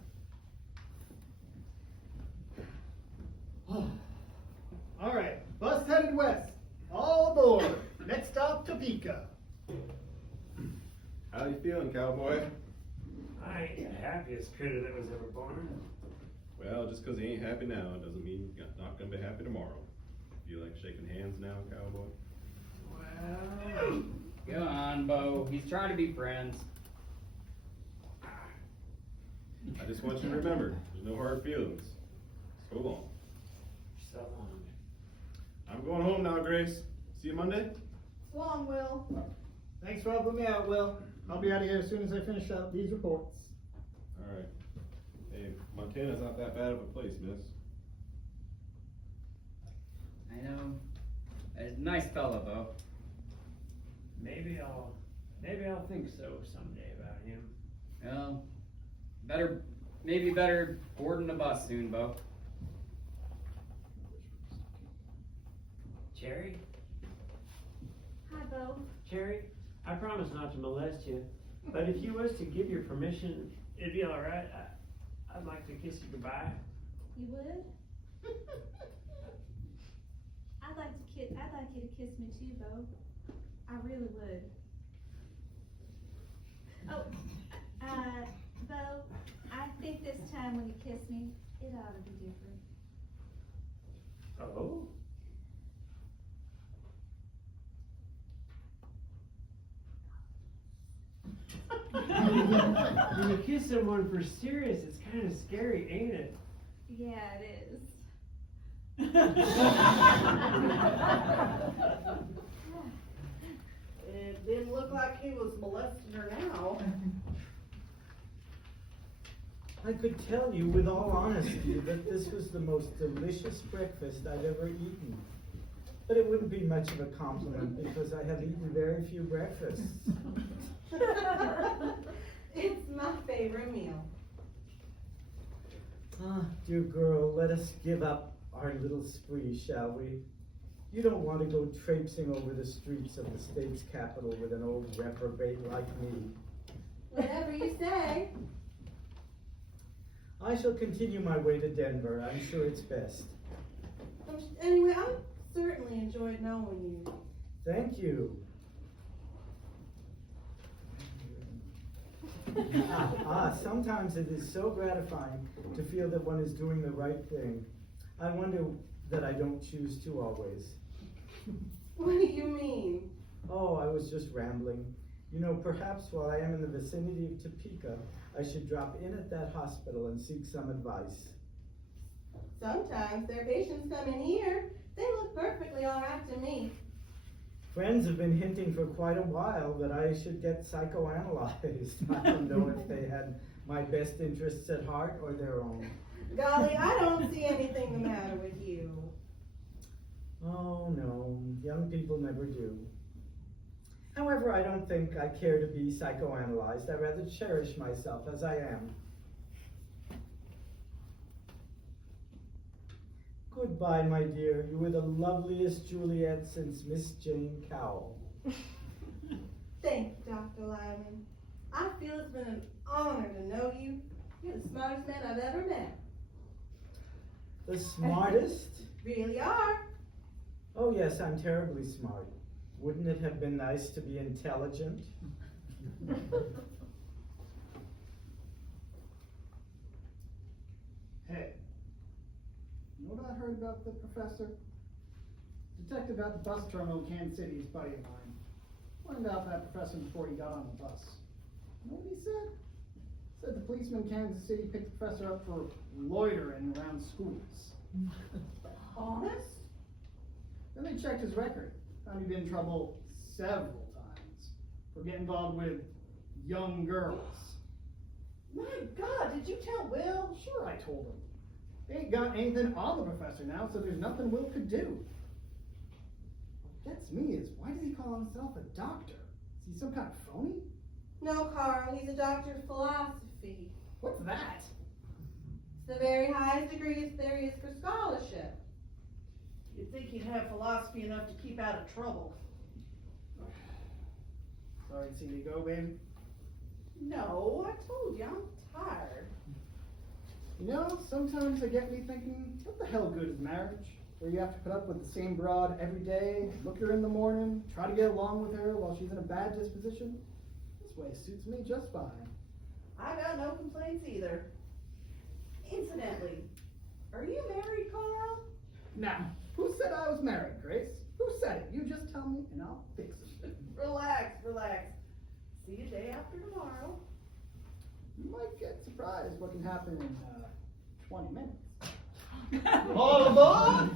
All right, bus headed west. All aboard. Next stop, Topeka. How you feeling, cowboy? I ain't the happiest critter that was ever born. Well, just 'cause he ain't happy now doesn't mean he's not gonna be happy tomorrow. You like shaking hands now, cowboy? Well, go on, Bo. He's trying to be friends. I just want you to remember, there's no hard feelings. So long. So long. I'm going home now, Grace. See you Monday? So long, Will. Thanks for helping me out, Will. I'll be out of here as soon as I finish up these reports. Alright. Hey, Montana's not that bad of a place, miss. I know. A nice fella, Bo. Maybe I'll think so someday about him. Well, maybe better boarding a bus soon, Bo. Cherry? Hi, Bo. Cherry, I promise not to molest you, but if you was to give your permission, it'd be alright. I'd like to kiss you goodbye. You would? I'd like you to kiss me too, Bo. I really would. Oh, Bo, I think this time when you kiss me, it ought to be different. Oh? When you kiss someone for serious, it's kind of scary, ain't it? Yeah, it is. It didn't look like he was molesting her now. I could tell you with all honesty that this was the most delicious breakfast I've ever eaten. But it wouldn't be much of a compliment because I have eaten very few breakfasts. It's my favorite meal. Ah, dear girl, let us give up our little spree, shall we? You don't want to go traipsing over the streets of the state's capital with an old reprobate like me. Whatever you say. I shall continue my way to Denver. I'm sure it's best. Anyway, I certainly enjoyed knowing you. Thank you. Sometimes it is so gratifying to feel that one is doing the right thing. I wonder that I don't choose to always. What do you mean? Oh, I was just rambling. You know, perhaps while I am in the vicinity of Topeka, I should drop in at that hospital and seek some advice. Sometimes their patients come in here. They look perfectly all right to me. Friends have been hinting for quite a while that I should get psychoanalyzed. I don't know if they had my best interests at heart or their own. Golly, I don't see anything the matter with you. Oh, no, young people never do. However, I don't think I care to be psychoanalyzed. I rather cherish myself as I am. Goodbye, my dear. You were the loveliest Juliet since Miss Jane Cowell. Thank you, Dr. Lyman. I feel it's been an honor to know you. You're the smartest man I've ever met. The smartest? Really are. Oh, yes, I'm terribly smart. Wouldn't it have been nice to be intelligent? Hey, you know what I heard about the professor? Detective at the bus terminal in Kansas City is a buddy of mine. Learned out that professor before he got on the bus. You know what he said? Said the policeman in Kansas City picked the professor up for loitering around schools. Honest? Then they checked his record. Found he'd been in trouble several times for getting involved with young girls. My God, did you tell Will? Sure, I told him. They ain't got anything on the professor now, so there's nothing Will could do. What gets me is, why does he call himself a doctor? Is he some kind of phony? No, Carl, he's a doctor of philosophy. What's that? It's the very highest degree there is for scholarship. You'd think he'd have philosophy enough to keep out of trouble. Sorry to see you go, baby. No, I told you, I'm tired. You know, sometimes they get me thinking, what the hell good is marriage? Where you have to put up with the same broad every day, look her in the morning, try to get along with her while she's in a bad disposition? This way suits me just fine. I got no complaints either. Incidentally, are you married, Carl? Now, who said I was married, Grace? Who said it? You just tell me and I'll fix it. Relax, relax. See you day after tomorrow. You might get surprised what can happen in 20 minutes. All aboard!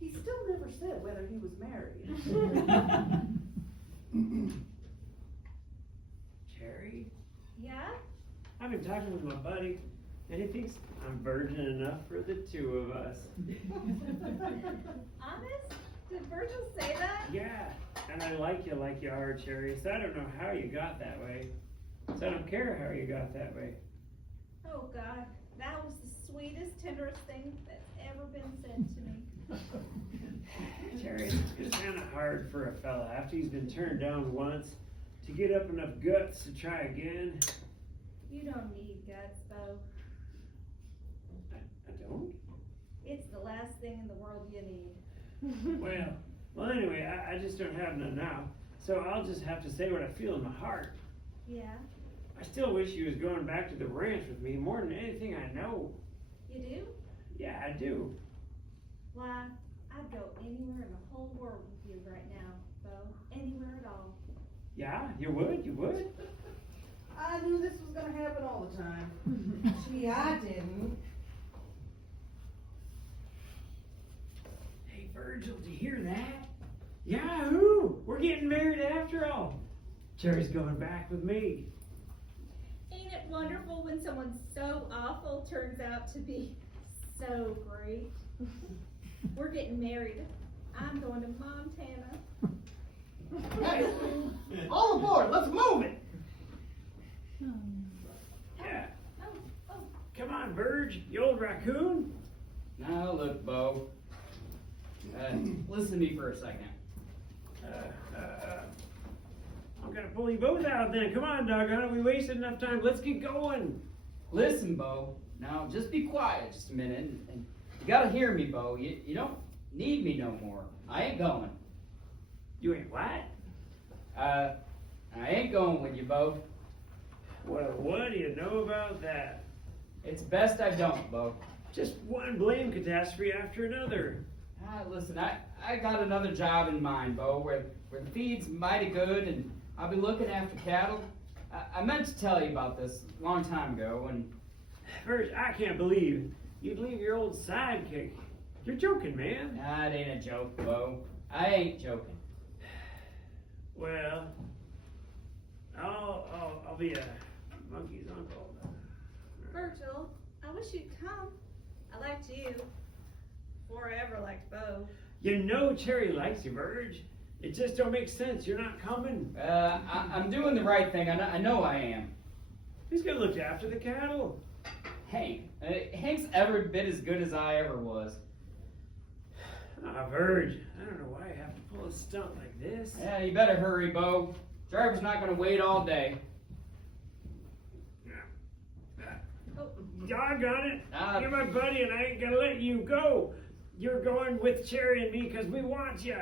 He still never said whether he was married. Cherry? Yeah? I've been talking with my buddy, and he thinks I'm virgin enough for the two of us. Honest? Did Virgil say that? Yeah, and I like you are, Cherry, so I don't know how you got that way. So I don't care how you got that way. Oh God, that was the sweetest, tenderest thing that's ever been said to me. Cherry, it's kind of hard for a fella after he's been turned down once to get up enough guts to try again. You don't need guts, Bo. I don't? It's the last thing in the world you need. Well, anyway, I just don't have none now. so I'll just have to say what I feel in my heart. Yeah, I still wish you was going back to the ranch with me more than anything I know. you do? Yeah, I do. Why, I'd go anywhere in the whole world with you right now, Bo. Anywhere at all. Yeah, you would? You would? I knew this was gonna happen all the time. Gee, I didn't. Hey, Virgil, did you hear that? Yahoo! We're getting married after all. Cherry's going back with me. Ain't it wonderful when someone so awful turns out to be so great? We're getting married. I'm going to Montana. Hey, all aboard, let's move it. Yeah. Oh, Come on, Verge, you old raccoon. Now look, Bo. Listen to me for a second. I'm gonna pull you both out then. Come on, doggone it. We wasted enough time. Let's get going. Listen, Bo. Now just be quiet just a minute, and you gotta hear me, Bo. You don't need me no more. I ain't going. You ain't what? I ain't going with you, Bo. Well, what do you know about that? It's best I don't, Bo. Just one blame catastrophe after another. Listen, I got another job in mind, Bo, where the feed's mighty good and I'll be looking after cattle. I meant to tell you about this a long time ago, and... First, I can't believe you'd leave your old sidekick. You're joking, man. Nah, it ain't a joke, Bo. I ain't joking. Well, I'll be a monkey's uncle. Virgil, I wish you'd come. I liked you. Before I ever liked Bo. You know Cherry likes you, Verge. It just don't make sense. You're not coming. I'm doing the right thing. I know I am. Who's gonna look after the cattle? Hank. Hank's every bit as good as I ever was. Verge, I don't know why I have to pull a stunt like this. Yeah, you better hurry, Bo. Driver's not gonna wait all day. Doggone it. You're my buddy and I ain't gonna let you go. You're going with Cherry and me because we want you.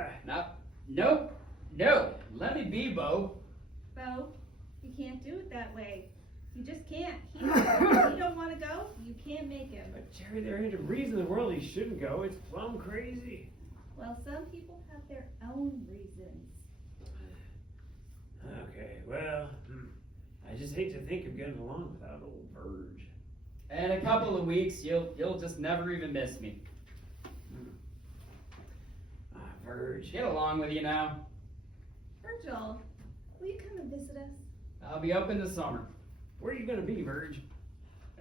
Nope. No. Let me be, Bo. Bo, you can't do it that way. You just can't. If you don't want to go, you can't make him. But Cherry, there ain't a reason in the world he shouldn't go. It's plumb crazy. Well, some people have their own reasons. Okay, well, I just hate to think of getting along without old Verge. In a couple of weeks, you'll just never even miss me. Verge. Get along with you now. Virgil, will you come and visit us? I'll be up in the summer. Where are you gonna be, Verge?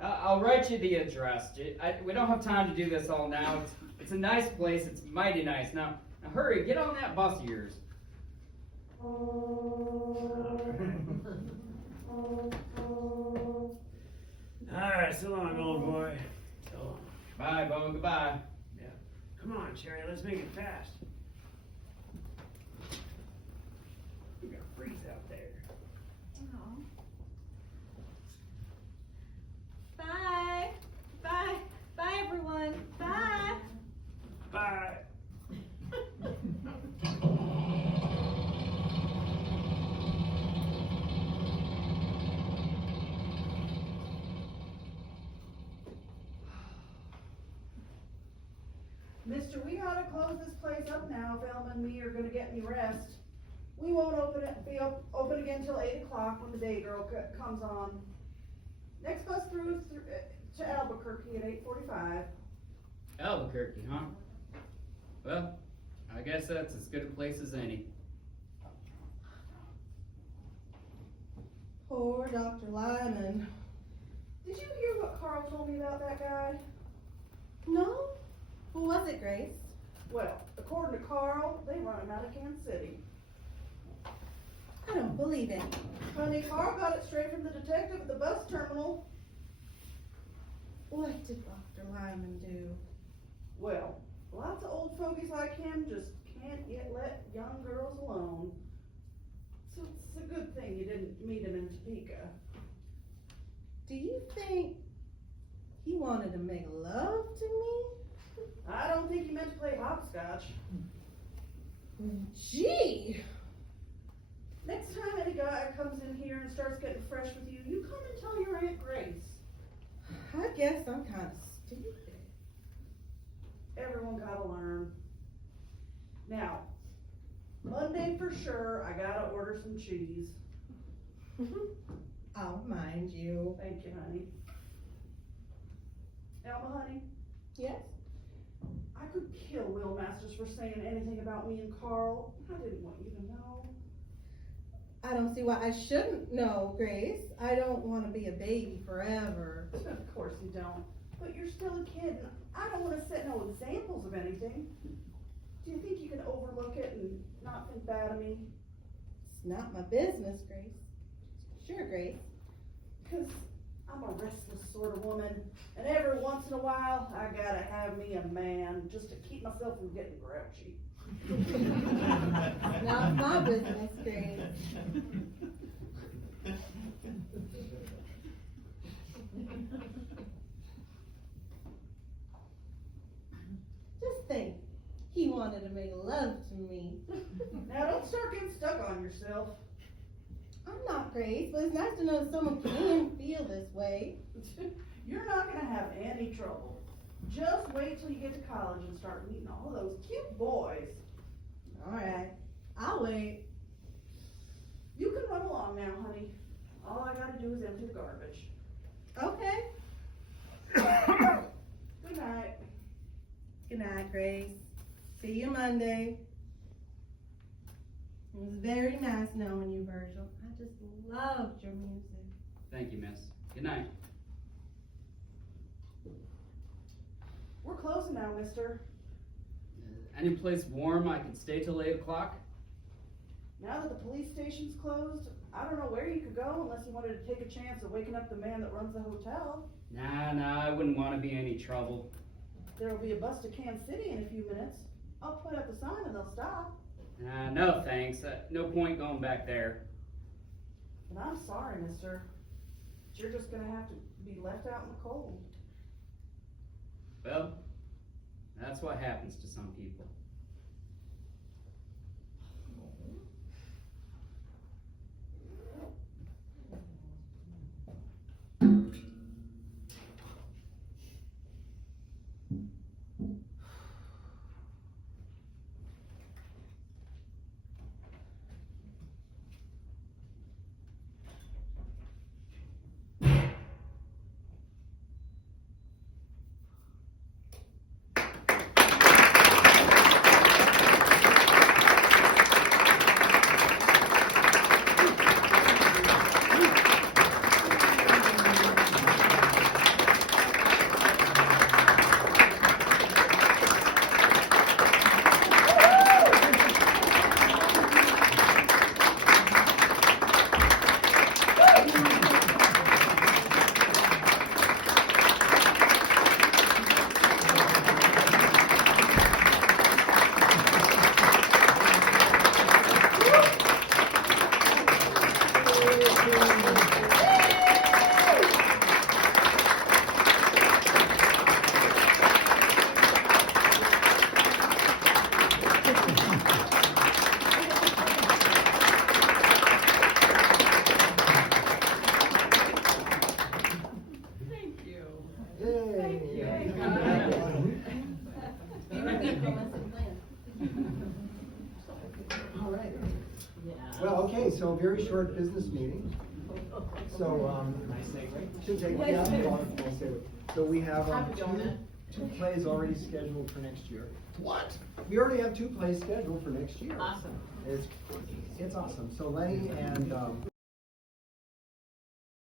I'll write you the address. We don't have time to do this all now. It's a nice place. It's mighty nice. Now hurry, get on that bus of yours. Alright, so long, old boy. So long. Bye, Bo. Goodbye. Yeah. Come on, Cherry, let's make it fast. You're gonna freeze out there. Bye. Bye. Bye, everyone. Bye. Bye. Mister, we gotta close this place up now if Elma and me are gonna get any rest. We won't be open again till 8 o'clock when the day girl comes on. Next bus through is to Albuquerque at 8:45. Albuquerque, huh? Well, I guess that's as good a place as any. Poor Dr. Lyman. Did you hear what Carl told me about that guy? No? Who was it, Grace? Well, according to Carl, they run him out of Kansas City. I don't believe it. Honey, Carl got it straight from the detective at the bus terminal. What did Dr. Lyman do? Well, lots of old fogies like him just can't yet let young girls alone. So it's a good thing you didn't meet him in Topeka. Do you think he wanted to make love to me? I don't think he meant to play hopscotch. Gee! next time any guy comes in here and starts getting fresh with you, you come and tell your Aunt Grace. I guess I'm kind of stupid. Everyone gotta learn. Now, Monday for sure, I gotta order some cheese. I'll mind you. Thank you, honey. Elma, honey, Yes? I could kill Will Masters for saying anything about me and Carl. I didn't want you to know. I don't see why I shouldn't know, Grace. I don't want to be a baby forever. Of course you don't. But you're still a kid, and I don't want to set no examples of anything. Do you think you can overlook it and not think bad of me? It's not my business, Grace. Sure, Grace. Because I'm a restless sort of woman, and every once in a while, I gotta have me a man just to keep myself from getting grouchy. It's not my business, Grace. Just think, he wanted to make love to me. Now don't start getting stuck on yourself. I'm not Grace, but it's nice to know that someone can feel this way. You're not gonna have any trouble. Just wait till you get to college and start meeting all those cute boys. Alright, I'll wait. You can run along now, honey. All I gotta do is empty the garbage. Okay. Good night. Good night, Grace. See you Monday. It was very nice knowing you, Virgil. I just loved your music. Thank you, miss. Good night. We're closing now, mister. Any place warm I could stay till 8 o'clock? Now that the police station's closed, I don't know where you could go unless you wanted to take a chance of waking up the man that runs the hotel. Nah, I wouldn't want to be any trouble. There will be a bus to Kansas City in a few minutes. I'll put up the sign and they'll stop. Nah, no thanks. No point going back there. And I'm sorry, mister. But you're just gonna have to be left out in the cold. Well, that's what happens to some people. All right. Well, okay, so very short business meeting. So, should take, yeah, nice segue. So we have two plays already scheduled for next year. What? We already have 2 plays scheduled for next year. Awesome. It's awesome. So Lenny and